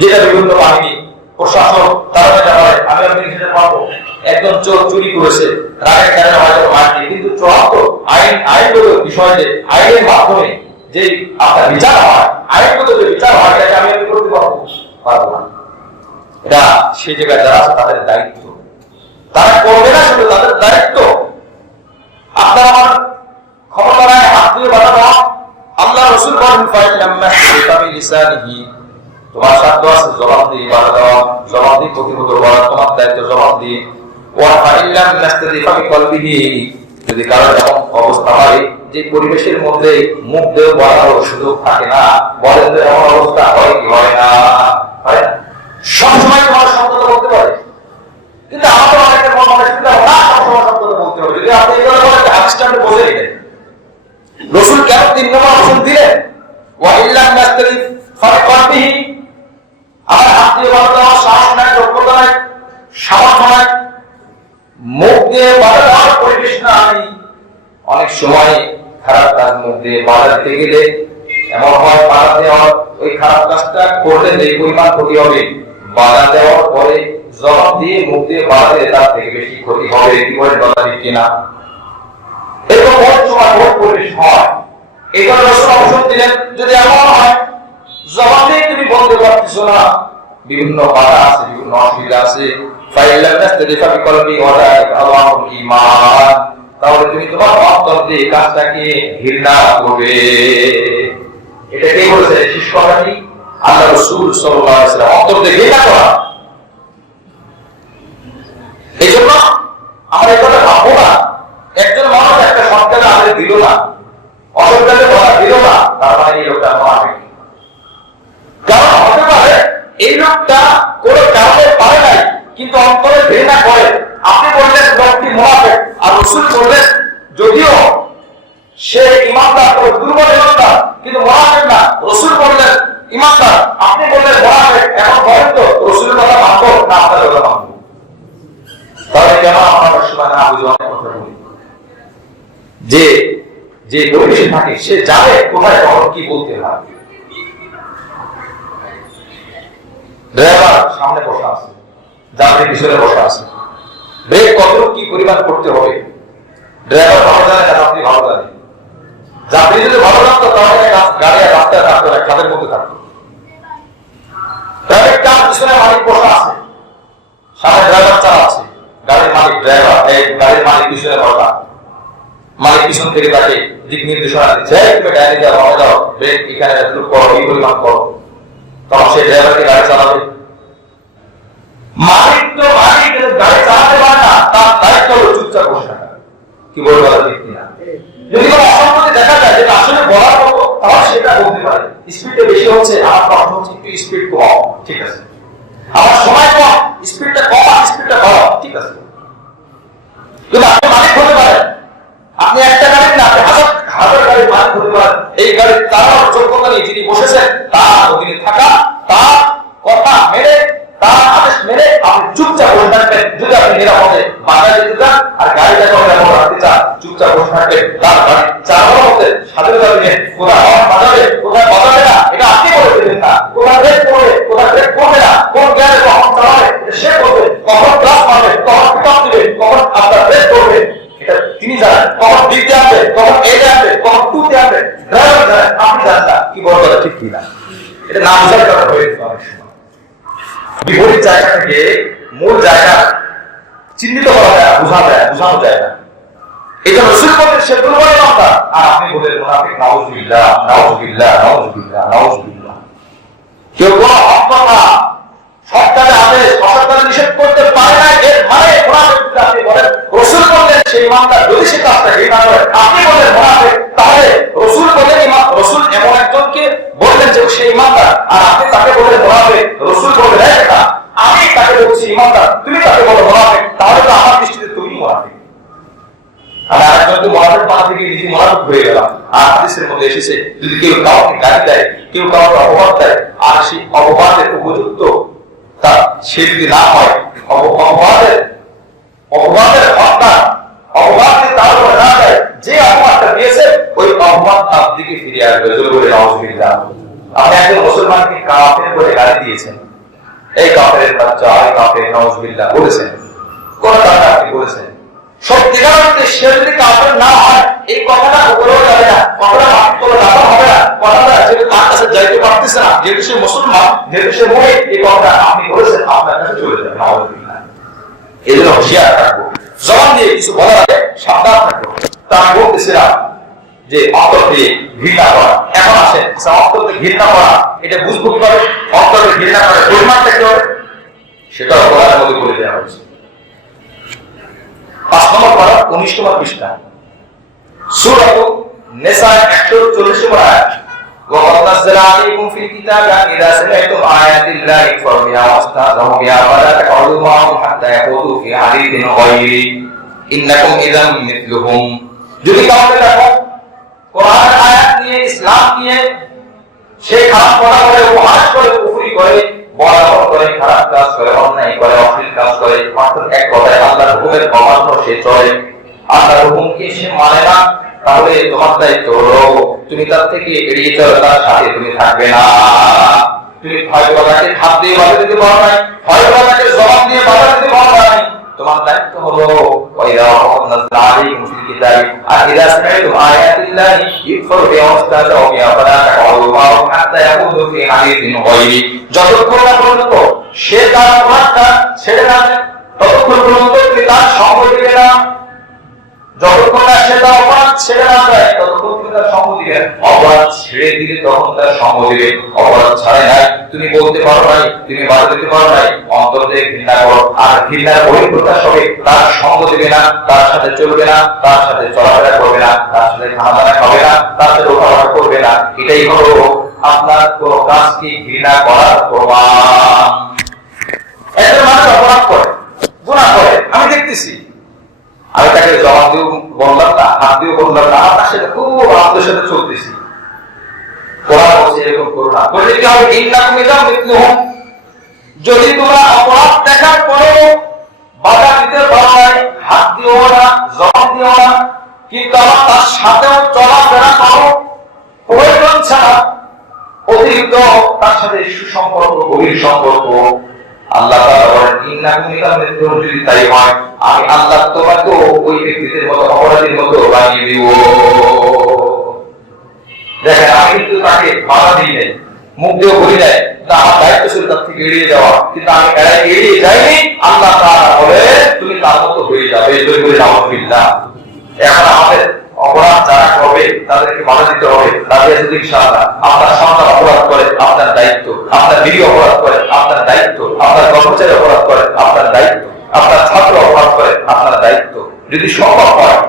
যেটা বিভিন্ন বাহিনী, প্রশাসন তারা যেটা হয়, আমি নিষেধ পাবো, একজন চোর চুরি করেছে, রাগের কারণে হয়তো মারছে, কিন্তু চূড়ান্ত আইনগত বিষয় যে আইনের মাধ্যমে যে আপনার বিচার হয়, আইনগত যে বিচার হয়, এটাকে আমি করতে পারবো না। এটা সেই জায়গায় যারা আছে তাদের দায়িত্ব, তারা করবে না, শুধু তাদের দায়িত্ব। আপনার আমার ক্ষমতা নাই হাত দিয়ে বাধা দেওয়া। আল্লাহ রাসূল বলেন, তোমার সাধ্য আছে জবাব দিয়ে বাধা দেওয়া, জবাব দিয়ে প্রতিহত করা, তোমার দায়িত্ব জবাব দিয়ে। যদি কারো এমন অবস্থা হয় যে পরিবেশের মধ্যে মুখ দিয়ে বলার সুযোগ থাকে না, বলেন তো এমন অবস্থা হয় কি হয় না? হয় না? সবসময় তোমার সত্যতা বলতে পারে, কিন্তু আমাদের অনেকের মন মানসিকতা না সবসময় সত্যতা বলতে হবে। যদি আপনি এগুলো বলেন, হাদিসটা আপনি বলে নিলেন, রাসূল কেন 3 নম্বর অপশন দিলেন? ওয়া ইল্লাম নাস্তারি ফাবিকলবিহি, আমার হাত দিয়ে বাধা দেওয়ার সাহস নাই, যোগ্যতা নাই, সামর্থ্য নাই, মুখ দিয়ে বাধা দেওয়ার পরিবেশ না। আমি অনেক সময় খারাপ কাজ মুখ দিয়ে বাধা দিতে গেলে এমন হয়, বাধা দেওয়ার ওই খারাপ কাজটা করলে যে পরিমাণ ক্ষতি হবে, বাধা দেওয়ার পরে জবাব দিয়ে মুখ দিয়ে বাধা দিলে তার থেকে বেশি ক্ষতি হবে। কি বলেন, বাধা দিই কিনা? এরকম বহুত সময় বহুত পরিবেশ হয়। এই কথা রাসূল অবসর দিলেন যদি এমন হয় জবানে তুমি বলতে পারতেছো না, বিভিন্ন বাধা আছে, বিভিন্ন অসুবিধা আছে, ফাইলাম নাস্তাদিফা বিকলবি ওয়ালা আল্লাহুল ঈমান, তাহলে তুমি তোমার অন্তর দিয়ে কাজটাকে ঘৃণা করবে। এটা কে বলেছে? শিষ্যরানি আল্লাহ রাসূল সাল্লাল্লাহু আলাইহি ওয়াসাল্লাম অন্তর দিয়ে ঘৃণা করা। এইজন্য আমরা এই কথা ভাববো না একজন মানুষ একটা সন্তানের আদেশ দিল না, অসন্তানের বলা দিল না, তার মানে এই লোকটা মুনাফিক। কারণ হতে পারে এই লোকটা কোনো কারণে পারে নাই কিন্তু অন্তরে ঘৃণা করে। আপনি বললেন লোকটি মুনাফিক, আর রাসূল বললেন যদিও সে ঈমানদার ও দুর্বল ঈমানদার কিন্তু মুনাফিক না, রাসূল বললেন ঈমানদার, আপনি বললেন মুনাফিক। এখন বলেন তো রাসূলের কথা মানবো না আপনার কথা মানবো? তাহলে কেন আমরা সময় না বুঝে অনেক কথা বলি? যে যে পরিবেশে থাকে সে জানে কোথায় কখন কি বলতে হয়। ড্রাইভার সামনে বসা আছে, যাত্রী পিছনে বসা আছে, ব্রেক কতটুকু কি পরিমাণ করতে হবে ড্রাইভার ভালো জানে না, যাত্রী ভালো জানে। যাত্রী যদি ভালো জানতো তাহলে গাড়ি রাস্তায় থাকতো না, খাদের মধ্যে থাকতো। ট্রাফিকটা পিছনে মালিক বসা আছে, সামনে ড্রাইভার চালাচ্ছে, গাড়ির মালিক ড্রাইভার, এই গাড়ির মালিক পিছনে বসা, মালিক পিছন থেকে তাকে দিক নির্দেশনা দিচ্ছে, তুমি ডাইনে যাও, ভালো যাও, ব্রেক এখানে একটু করো, এই পরিমাণ করো। তখন সেই ড্রাইভারকে গাড়ি চালাবে। মালিক তো মালিক গাড়ি চালাতে পারে না, তার দায়িত্ব হলো চুপচাপ বসে থাকা। কি বলবো ঠিক কিনা? যদি কোনো অসম্মতি দেখা যায় যেটা আসলে বলার মতো, তাহলে সেটা বলতে পারে স্পিডটা বেশি হচ্ছে, আমার কথা হচ্ছে একটু স্পিড কম, ঠিক আছে। আমার সময় কম, স্পিডটা কম, আর স্পিডটা কম, ঠিক আছে। কিন্তু আপনি মালিক হতে পারেন, আপনি একটা গাড়ি না, আপনি হাজার হাজার গাড়ির মালিক হতে পারেন। এই গাড়ি চালানোর যোগ্যতা নিয়ে যিনি বসেছেন তার অধীনে থাকা, তার কথা মেনে, তার আদেশ মেনে আপনি চুপচাপ বসে থাকবেন। যদি আপনি নিরাপদে বাজারে যেতে চান আর গাড়িটাকে নিরাপদ রাখতে চান, চুপচাপ বসে থাকবেন। তার গাড়ি চালানোর মধ্যে স্বাধীনতা দিনে কোথায় হর্ন বাজাবে, কোথায় বাজাবে না, এটা আপনি বলে দেবেন না। কোথায় ব্রেক করবে, কোথায় ব্রেক করবে না, কোন গিয়ারে কখন চালাবে সে বলবে, কখন ক্লাস মারবে, কখন পিকআপ দিবে, কখন আপনার ব্রেক করবে, এটা তিনি জানেন। কখন ডিতে আনবে, কখন এতে আনবে, কখন টুতে আনবে, ড্রাইভার জানেন, আপনি জানেন না। কি বড় কথা ঠিক কিনা? এটা না বোঝার কথা হয়ে যেত অনেক সময়। বিপরীত জায়গা থেকে মূল জায়গা চিহ্নিত করা যায়, বোঝানো যায় না। এটা রাসূল বলেন সে দুর্বল বান্দা, আর আপনি বলেন মুনাফিক। নাউযুবিল্লাহ, নাউযুবিল্লাহ, নাউযুবিল্লাহ, নাউযুবিল্লাহ। কেউ কোনো হত্যা সরকারে আদেশ অসরকারে নিষেধ করতে পারে না, এর মানে মুনাফিক। আপনি বলেন রাসূল বলেন সেই ইমানদার, যদি সে কাজটা ঘৃণা করে, আপনি বলেন মুনাফিক, তাহলে রাসূল বলেন রাসূল এমন একজনকে বললেন যে সে ইমানদার, আর আপনি তাকে বলেন মুনাফিক। রাসূল বলেন এটা আমি তাকে বলছি ইমানদার, তুমি তাকে বলো মুনাফিক, তাহলে তো আমার দৃষ্টিতে তুমি মুনাফিক। আর আরেকজনকে মুনাফিক বানাতে গিয়ে নিজে মুনাফিক হয়ে গেলাম। আর হাদিসের মধ্যে এসেছে যদি কেউ কাউকে গালি দেয়, কেউ কাউকে অপবাদ দেয়, আর সেই অপবাদের উপযুক্ত তা সে যদি না হয়, অপবাদের হত্যা, অপবাদ যদি তার উপরে না দেয়, যে অপবাদটা দিয়েছে ওই অপবাদ তার দিকে ফিরে আসবে। বলে নাউযুবিল্লাহ। আপনি একজন মুসলমানকে কাফের বলে গালি দিয়েছেন, এই কাফের বাচ্চা, এই কাফের, নাউযুবিল্লাহ বলেছেন, কোন কারণে আপনি বলেছেন। সত্যিকার অর্থে সে যদি কাফের না হয়, এই কথাটা উপরেও যাবে না, কথাটা মাত্র দাবা হবে না, কথাটা যেহেতু তার কাছে যাইতে পারতেছে না, যেহেতু সে মুসলমান, যেহেতু সে মুমিন, এই কথাটা আপনি বলেছেন আপনার কাছে চলে যাবে। নাউযুবিল্লাহ। এই জন্য হুঁশিয়ার থাকবো, জবান দিয়ে কিছু বলার আগে সাবধান থাকবো। তা আমি বলতেছিলাম যে অন্তরে ঘৃণা করা। এখন আসেন অন্তরে ঘৃণা করা, এটা বুঝবো কি করে? অন্তরে ঘৃণা করে পরিমাণটা কি হবে সেটা অপরাধের মধ্যে বলে দেওয়া হয়েছে। 5 নম্বর পারা 19 নম্বর পৃষ্ঠা, সূরা নিসা 140 নম্বর আয়াত। وَقَدْ نَزَّلَ عَلَيْكُمْ فِي الْكِتَابِ أَنْ إِذَا سَمِعْتُمْ آيَاتِ اللَّهِ يُكْفَرُ بِهَا وَيُسْتَهْزَأُ بِهَا فَلَا تَقْعُدُوا مَعَهُمْ حَتَّى يَخُوضُوا فِي حَدِيثٍ غَيْرِهِ إِنَّكُمْ إِذًا مِثْلُهُمْ। যদি কাউকে দেখো কোরআনের আয়াত নিয়ে, ইসলাম নিয়ে সে খারাপ কথা বলে, উপহাস করে, কুফরি করে, বলাবল করে, খারাপ কাজ করে, অন্যায় করে, অশ্লীল কাজ করে, মাত্র এক কথায় আল্লাহর হুকুমের অমান্য সে চলে, আল্লাহর হুকুমকে সে মানে না, তাহলে তোমার দায়িত্ব হলো তুমি তার থেকে এড়িয়ে চলো, তার সাথে তুমি থাকবে না। তুমি হয়তো তাকে হাত দিয়ে বাধা দিতে পারো নাই, হয়তো তাকে জবাব দিয়ে বাধা দিতে পারো নাই, তোমার দায়িত্ব হলো ওয়াইদা ওয়াকাদনা আলাইহিম ফিল الكتاب إذا سمعتم آيات الله يكفر بها واستهزأوا بها فلا تقعدوا معهم حتى يخوضوا في حديث غيره যতক্ষণ না পর্যন্ত সে তার অপরাধটা ছেড়ে না দেয় ততক্ষণ পর্যন্ত তুমি তার সঙ্গ দিবে না। যতক্ষণ না সে তার অপরাধ ছেড়ে না দেয় ততক্ষণ তুমি তার সঙ্গ দিবে। অপরাধ ছেড়ে দিলে তখন তার সঙ্গ দিবে। অপরাধ ছাড়ে নাই, তুমি বলতে পারো নাই, তুমি বাধা দিতে পারো নাই, অন্তর থেকে ঘৃণা করো, আর ঘৃণার বহিঃপ্রকাশ হবে। তার সঙ্গ দিবে না, তার সাথে চলবে না, তার সাথে চলাফেরা করবে না, তার সাথে খানাদানা খাবে না, তার সাথে ওঠাফাটা করবে না। এটাই হলো আপনার কোন কাজকে ঘৃণা করার প্রমাণ। একজন মানুষ অপরাধ করে, গুনাহ করে, আমি দেখতেছি, আমি তাকে জবাব দিয়ে বললাম না, হাত দিয়ে বললাম না, তার সাথে খুব আনন্দের সাথে চলতেছি। কোরআন বলছে এরকম করো না, বললে কি হবে? ইন্নাকুম ইযা মিথলুহুম, যদি তোমরা অপরাধ দেখার পরেও বাধা দিতে পারো না, হাত দিও না, জবাব দিও না, কিন্তু আবার তার সাথেও চলাফেরা করো, প্রয়োজন ছাড়া অতিরিক্ত তার সাথে সুসম্পর্ক, গভীর সম্পর্ক, আল্লাহ তাআলা বলেন ইন্নাকুম ইযা মিথলুহুম, যদি তাই হয় আমি আল্লাহ তোমাকে ওই ব্যক্তিদের মতো অপরাধীর মতো বানিয়ে দিব। দেখেন, আমি কিন্তু তাকে বাধা দিই নাই, মুখ দিয়েও বলি নাই, না আমার দায়িত্ব ছিল তার থেকে এড়িয়ে যাওয়া, কিন্তু আমি এড়িয়ে যাইনি। আল্লাহ তাআলা বলে তুমি তার মতো হয়ে যাবে। নাউযুবিল্লাহ। এখন আমাদের অপরাধ যারা করবে তাদেরকে বাধা দিতে হবে। তাদের যদি ইনশাআল্লাহ আপনার সন্তান অপরাধ করে আপনার দায়িত্ব, আপনার বিবি অপরাধ করে আপনার দায়িত্ব, আপনার কর্মচারী অপরাধ করে আপনার দায়িত্ব, আপনার ছাত্র অপরাধ করে আপনার দায়িত্ব। যদি সম্ভব হয়,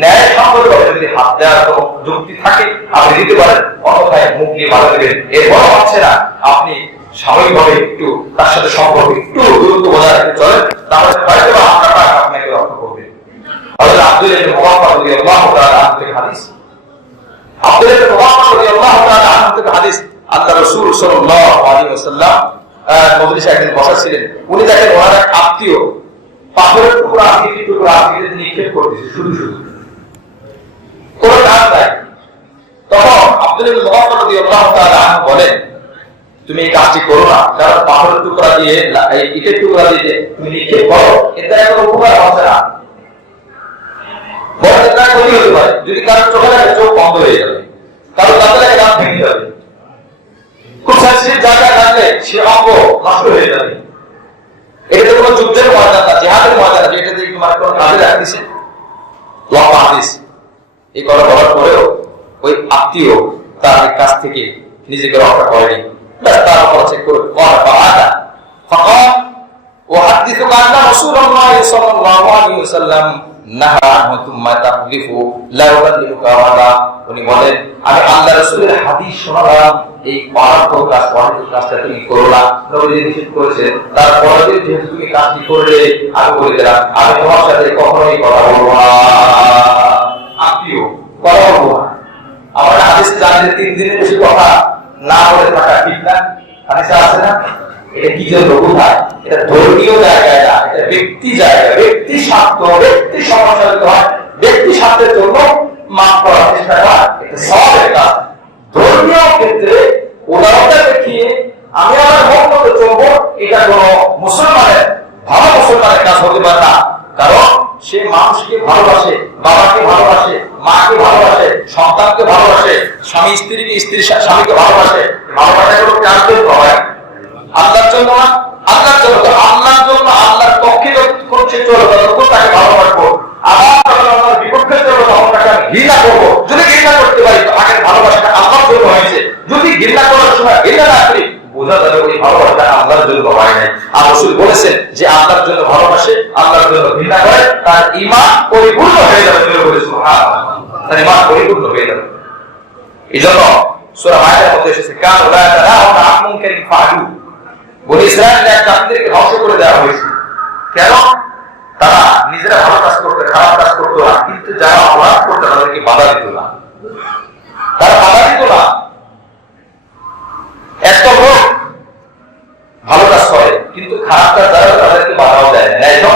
ন্যায় সম্পর্কে যদি হাত দেওয়ার কোনো যুক্তি থাকে আপনি দিতে পারেন, অন্যথায় মুখ দিয়ে বাধা দেবেন। এরপর হচ্ছে না আপনি সাময়িকভাবে একটু তার সাথে সম্পর্ক একটু দূরত্ব বজায় রাখতে চলেন, তাহলে হয়তো আপনারা আপনাকে রক্ষা করবে। হযরত আব্দুল্লাহ ইবনে মুগাফফার রাদিয়াল্লাহু তাআলা আনহু থেকে হাদিস, আব্দুল্লাহ ইবনে মুগাফফার রাদিয়াল্লাহু তাআলা আনহু থেকে হাদিস, আল্লাহ রাসূল সাল্লাল্লাহু আলাইহি ওয়াসাল্লাম মজলিসে একদিন বসা ছিলেন। উনি দেখেন ওনার এক আত্মীয় পাথরের টুকরা আজকে নিক্ষেপ করতেছে, শুধু কোনো কাজ নাই। তখন আব্দুল্লাহ ইবনে মুগাফফার রাদিয়াল্লাহু তাআলা আনহু বলেন, তুমি এই কাজটি করো না, কারণ পাথরের টুকরা দিয়ে, ইটের টুকরা দিয়ে তুমি নিক্ষেপ করো, এতে কোনো উপকার হচ্ছে না, বড় একটা ক্ষতি হতে পারে। যদি কারো চোখে লাগে চোখ বন্ধ হয়ে যাবে, কারো দাঁতে লাগে দাঁত ভেঙে যাবে, খুব সেন্সিটিভ জায়গায় লাগলে সে অঙ্গ নষ্ট হয়ে যাবে। এটা কোনো যুদ্ধের ময়দান না, জিহাদের ময়দান না, যেটা দিয়ে তোমার কোনো কাজে লাগতেছে। লম্বা হাদিস। এই কথা বলার পরেও ওই আত্মীয় তার কাছ থেকে নিজেকে রক্ষা করেনি, তার উপর চেক করে فقال وحدثك أن رسول الله صلى الله عليه وسلم نهى عنه ثم تحلف لا يكلمك أبدا। উনি বলেন আমি আল্লাহ রাসূলের হাদিস শোনালাম, এই পারাত্মক কাজটা তুমি করো না, নবী নিষেধ করেছেন, তারপরে যেহেতু তুমি কাজটি করলে আমি বলে দিলাম আমি তোমার সাথে কখনোই কথা বলবো না। আত্মীয় কথা বলবো না। আমরা হাদিসে জানি যে 3 দিনের বেশি কথা না বলে থাকা ঠিক না, হাদিসে আছে না? এটা কি জন্য বোঝায়? এটা ধর্মীয় জায়গায় না, এটা ব্যক্তি জায়গা, ব্যক্তি স্বার্থ, ব্যক্তি সমস্যাযুক্ত হয়, ব্যক্তি স্বার্থের জন্য মাফ করার চেষ্টা করা, এটা সওয়াবের কাজ। ধর্মীয় ক্ষেত্রে উদাহরণটা দেখিয়ে আমি আমার মত মতো চলবো, এটা কোন মুসলমানের, ভালো মুসলমানের কাজ হতে পারে না। কারণ সে মানুষকে ভালোবাসে, বাবাকে ভালোবাসে, মাকে ভালোবাসে, সন্তানকে ভালোবাসে, স্বামী স্ত্রীকে, স্বামীকে ভালোবাসে। ভালোবাসাগুলো কার জন্য হয়? আল্লাহর জন্য না। আল্লাহর জন্য, আল্লাহর জন্য, আল্লাহর পক্ষে করছে চলবে, তখন তাকে ভালোবাসবো। আবার আল্লাহর বিপক্ষে চলবে, তখন তাকে আমি ঘৃণা করবো। যদি ঘৃণা করতে পারি তো আগের ভালোবাসাটা আল্লাহর জন্য হয়েছে। যদি ঘৃণা করার সময় ঘৃণা না করি, বোঝা যাবে ওই ভালোবাসাটা আল্লাহর জন্য হয় নাই। আর রাসূল বলেছেন যে আল্লাহর জন্য ভালোবাসে, আল্লাহর জন্য ঘৃণা করে, তার ঈমান পরিপূর্ণ হয়ে যাবে। সুবহানাল্লাহ, তার ঈমান পরিপূর্ণ হয়ে যাবে। এজন্য সূরা মায়েদার মধ্যে এসেছে কান লা তারাউনা আন মুনকারিন ফাআলু, বনি ইসরাঈলের এক জাতিকে ধ্বংস করে দেওয়া হয়েছে। কেন? তারা নিজেরা ভালো কাজ করতে, খারাপ কাজ করতো না, কিন্তু যারা অপরাধ করতো তাদেরকে বাধা দিত না, তারা বাধা দিত না। একটা লোক ভালো কাজ করে কিন্তু খারাপ কাজ যারা তাদেরকে বাধাও দেয় না,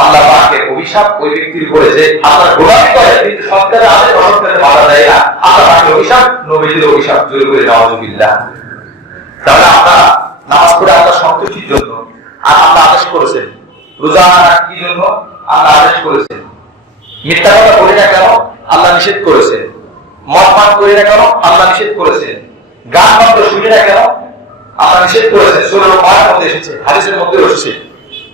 আল্লাহ পাকের অভিশাপ ওই ব্যক্তির উপরে যে আল্লাহর গোলামি করে কিন্তু সরকারের আদেশ অসরকারে বাধা দেয় না, আল্লাহ পাকের অভিশাপ, নবীজির অভিশাপ। জোরে করে নাউযুবিল্লাহ। তাহলে আমরা নামাজ পড়ে আল্লাহর সন্তুষ্টির জন্য, আর আল্লাহ আদেশ করেছেন রোজা রাখার কি জন্য? আল্লাহ আদেশ করেছেন মিথ্যা কথা বলি না কেন, আল্লাহ নিষেধ করেছেন। মদ পান করি না কেন, আল্লাহ নিষেধ করেছেন। গান বাদ্য শুনি না কেন, আল্লাহ নিষেধ করেছেন। সূরা মায়ের মধ্যে এসেছে, হাদিসের মধ্যে এসেছে।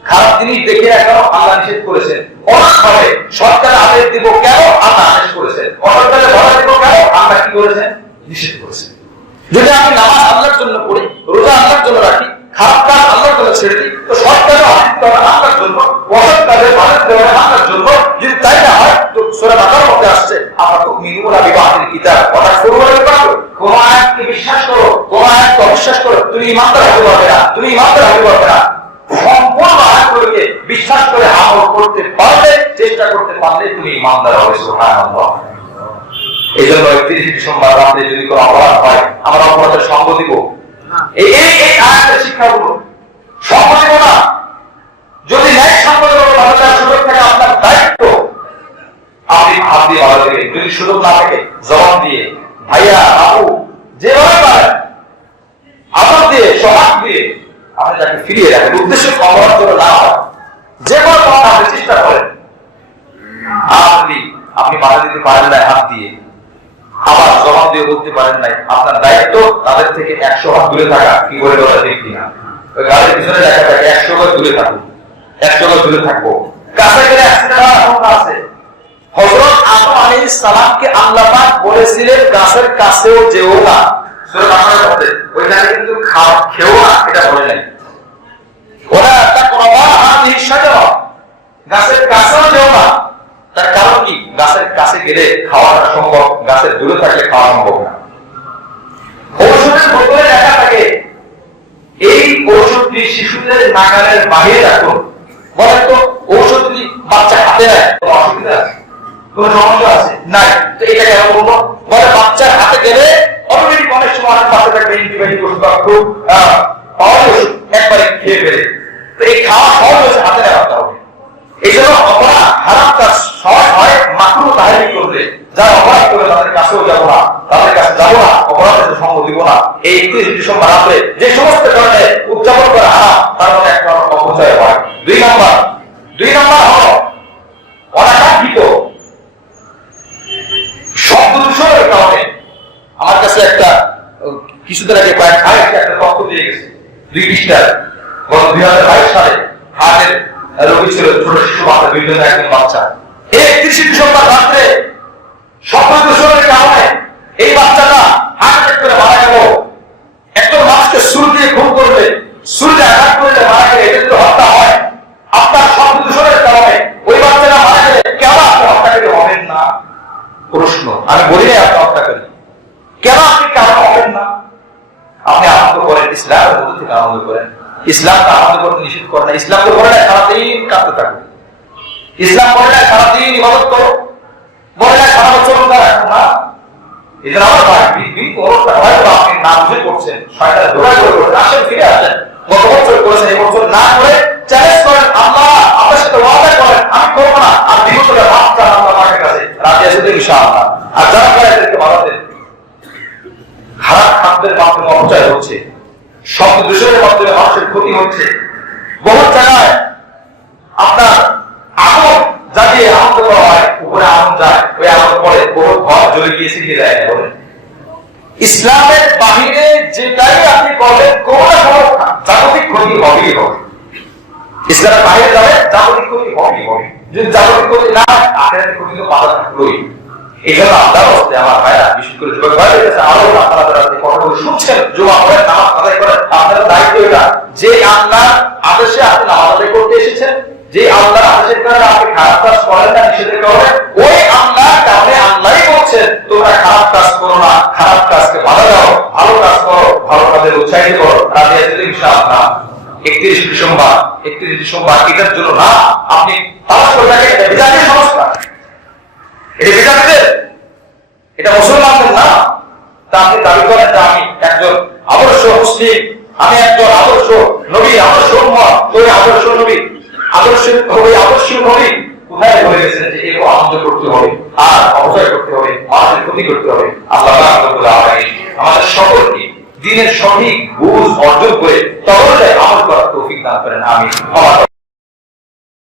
খারাপ জিনিস দেখি না কেন, আল্লাহ নিষেধ করেছেন। অনাথভাবে সরকারে আদেশ দিব কেন, আল্লাহ আদেশ করেছেন। অসরকারে বলা দিব কেন, আল্লাহ কি করেছেন, নিষেধ করেছেন। যদি আমি নামাজ আল্লাহর জন্য পড়ি, রোজা আল্লাহর জন্য রাখি, খারাপ কাজ আল্লাহর জন্য ছেড়ে দিই, তো সরকারে আদেশ দেওয়া আল্লাহর জন্য, অসরকারে আদেশ দেওয়া আল্লাহর জন্য। যদি তাই না হয় তো সূরা বাকারার মধ্যে আসছে, আফাতুমিনুনা বিবাদিল কিতাব ওয়া তাকফুরুনা বিল বাতিল। কোন আয়াতকে বিশ্বাস করো, কোন আয়াতকে অবিশ্বাস করো, তুমি ঈমানদার হতে পারবে না, তুমি ঈমানদার হতে পারবে না। সম্পূর্ণ আয়াতগুলোকে বিশ্বাস করে আমল করতে পারলে, চেষ্টা করতে পারলে তুমি ঈমানদার হবে। সুবহানাল্লাহ। এই জন্য 31 ডিসেম্বর রাতে যদি কোনো অপরাধ হয়, আমরা অপরাধের সঙ্গ দিব। এই আয়াতের শিক্ষাগুলো সঙ্গ দিব না। যদি ন্যায় সঙ্গ দেব, তাহলে তার সুযোগ থাকে আপনার দায়িত্ব, আপনি হাত দিয়ে ভালো থেকে, যদি সুযোগ না থাকে জবান দিয়ে, ভাইয়া বাবু যেভাবে পারেন আদর দিয়ে, সহাগ দিয়ে আপনি তাকে ফিরিয়ে রাখেন। উদ্দেশ্য অপরাধ জন্য না হয়, যে কোনো কথা আপনি চেষ্টা করেন। আর যদি আপনি বাধা দিতে পারেন না হাত দিয়ে, আবার জবাব দিয়ে বলতে পারেন নাই, আপনার দায়িত্ব তাদের থেকে 100 হাত দূরে থাকা। কি করে বলা ঠিক কিনা? ওই গাড়ির পিছনে লেখা থাকে 100 গজ দূরে থাকুন, 100 গজ দূরে থাকবো। কাছে গেলে অ্যাক্সিডেন্ট হওয়ার সম্ভাবনা আছে। হযরত আদম আলাইহিস সালামকে আল্লাহ পাক বলেছিলেন গাছের কাছেও যেও না। সূরা বাকারার মধ্যে ওইখানে কিন্তু খেও না এটা বলে নাই। ওরা তাকরাবা হাদিহি শাজারা, গাছের কাছেও যেও না। তার কারণ কি? গাছের কাছে গেলে খাওয়াটা সম্ভব, গাছের দূরে থাকলে খাওয়া সম্ভব না। ঔষধের বোতলে লেখা থাকে এই ঔষধটি শিশুদের নাগালের বাইরে রাখুন। বলেন তো ঔষধ যদি বাচ্চা হাতে নেয় কোনো অসুবিধা আছে, কোনো সমস্যা আছে? নাই। তো এটা কেন বলবো? বলে বাচ্চার হাতে গেলে অটোমেটিক অনেক সময় বাচ্চাটাকে অ্যান্টিবায়োটিক ওষুধ বা খুব পাওয়ার ওষুধ একবারে খেয়ে ফেলে। তো এই খাওয়া সহজ হয়েছে, হাতে নেওয়াটা হবে। এই জন্য অপরাধ হারাম কাজ সহজ হয় মাকরুহ তাহরিম করলে। যারা অপরাধ করে তাদের কাছেও যাবো না, তাদের কাছে যাবো না, অপরাধের সঙ্গ দিব না। এই 31 ডিসেম্বর রাতে যে সমস্ত কারণে উদযাপন করা হারাম, তার মধ্যে একটা অপচয় হয়। 2 নম্বর হলো অনাকাঙ্ক্ষিত শব্দ দূষণের কারণে। আমার কাছে একটা কিছুদিন আগে কয়েক ভাই একটা তথ্য দিয়ে গেছে, 2 পৃষ্ঠার। গত 2022 সালে হার্টের রোগী ছিল, ছোট শিশু বাচ্চা, 2 জনের একজন বাচ্চা। 31 ডিসেম্বর রাত্রে শব্দ দূষণের কারণে এই বাচ্চাটা হার্ট অ্যাটাক করে মারা গেল। একজন মানুষকে ছুরি দিয়ে খুন করলে, ছুরিতে আঘাত করলে মারা গেলে, এটা যদি হত্যা হয়, আপনার শব্দ দূষণের কারণে ওই বাচ্চাটা মারা গেলে কেন আপনি হত্যাকারী হবেন না? প্রশ্ন। আমি বলি না আপনি হত্যাকারী, কেন আপনি কারণ হবেন না? আপনি আনন্দ করেন, ইসলামের মধ্যে থেকে আনন্দ করেন। ইসলাম তো আনন্দ করতে নিষেধ করে না। ইসলাম তো বলে না সারাদিন কাঁদতে থাকো, ইসলাম বলে না সারাদিন ইবাদত করো, বলে না সারা বছর রোজা রাখো না। এই জন্য আমার ভাই হয়তো আপনি না বুঝে করছেন, শয়তান ধোঁকা করে করছেন, আসেন ফিরে আসেন। গত বছর করেছেন, এই বছর না করে চ্যালেঞ্জ করেন, আল্লাহ আপনার সাথে ওয়াদা করেন আমি করবো না, আর বিগতটা মাফ চান আল্লাহ পাকের কাছে, রাজি আছে তো ইনশাআল্লাহ। আর যারা করে এদেরকে বাধা দেন। খারাপ খাদ্যের মাধ্যমে অপচয় হচ্ছে, শব্দ দূষণের মাধ্যমে মানুষের ক্ষতি হচ্ছে। বহু জায়গায় আপনার আগুন জ্বালিয়ে আনন্দ করা হয়, উপরে আগুন যায়, ওই আগুন পরে বহু ঘর জ্বলে গিয়ে শিখিয়ে যায় না। বলেন ইসলামের বাহিরে যেটাই আপনি করবেন কোনো না কোনো জাগতিক ক্ষতি হবেই হবে। ইসলামের বাহিরে যাবে জাগতিক ক্ষতি হবেই হবে। যদি জাগতিক ক্ষতি না হয় আখিরাতের ক্ষতি তো বাধা থাকলোই। এই জন্য আপনার হচ্ছে আমার ভাইরা, বিশেষ করে যুবক ভাইদের কাছে আরো আপনারা যারা কথাগুলো শুনছেন, জুমা করেন, নামাজ আদায় করেন, আপনার দায়িত্ব এটা যে আল্লাহর আদেশে আপনি নামাজ আদায় করতে এসেছেন, যে আল্লাহর আদেশের কারণে আপনি খারাপ কাজ করেন না, নিষেধের কারণে ওই আল্লাহর কারণে আল্লাহই বলছেন তোমরা খারাপ কাজ করো না, খারাপ কাজকে বাধা দাও, ভালো কাজ করো, ভালো কাজের উৎসাহিত করো, রাজি আছেন ইনশাআল্লাহ। 31 ডিসেম্বর এটার জন্য না আপনি তালাশ করে থাকেন, এটা বিজাতীয় সংস্থা, এটা বিজাতীদের, এটা মুসলমানদের না। তা আপনি দাবি করেন যে আমি একজন আদর্শ মুসলিম, আমি একজন আদর্শ নবী, আদর্শ উম্মত, ওই আদর্শ নবী, আদর্শ নবী কোথায় বলে গেছেন যে এরকম আনন্দ করতে হবে আর অপচয় করতে হবে, মানুষের ক্ষতি করতে হবে? আল্লাহ আমাদের সকলকে দ্বীনের সঠিক বুঝ অর্জন করে তবে আমল করার তৌফিক দান করেন। আমি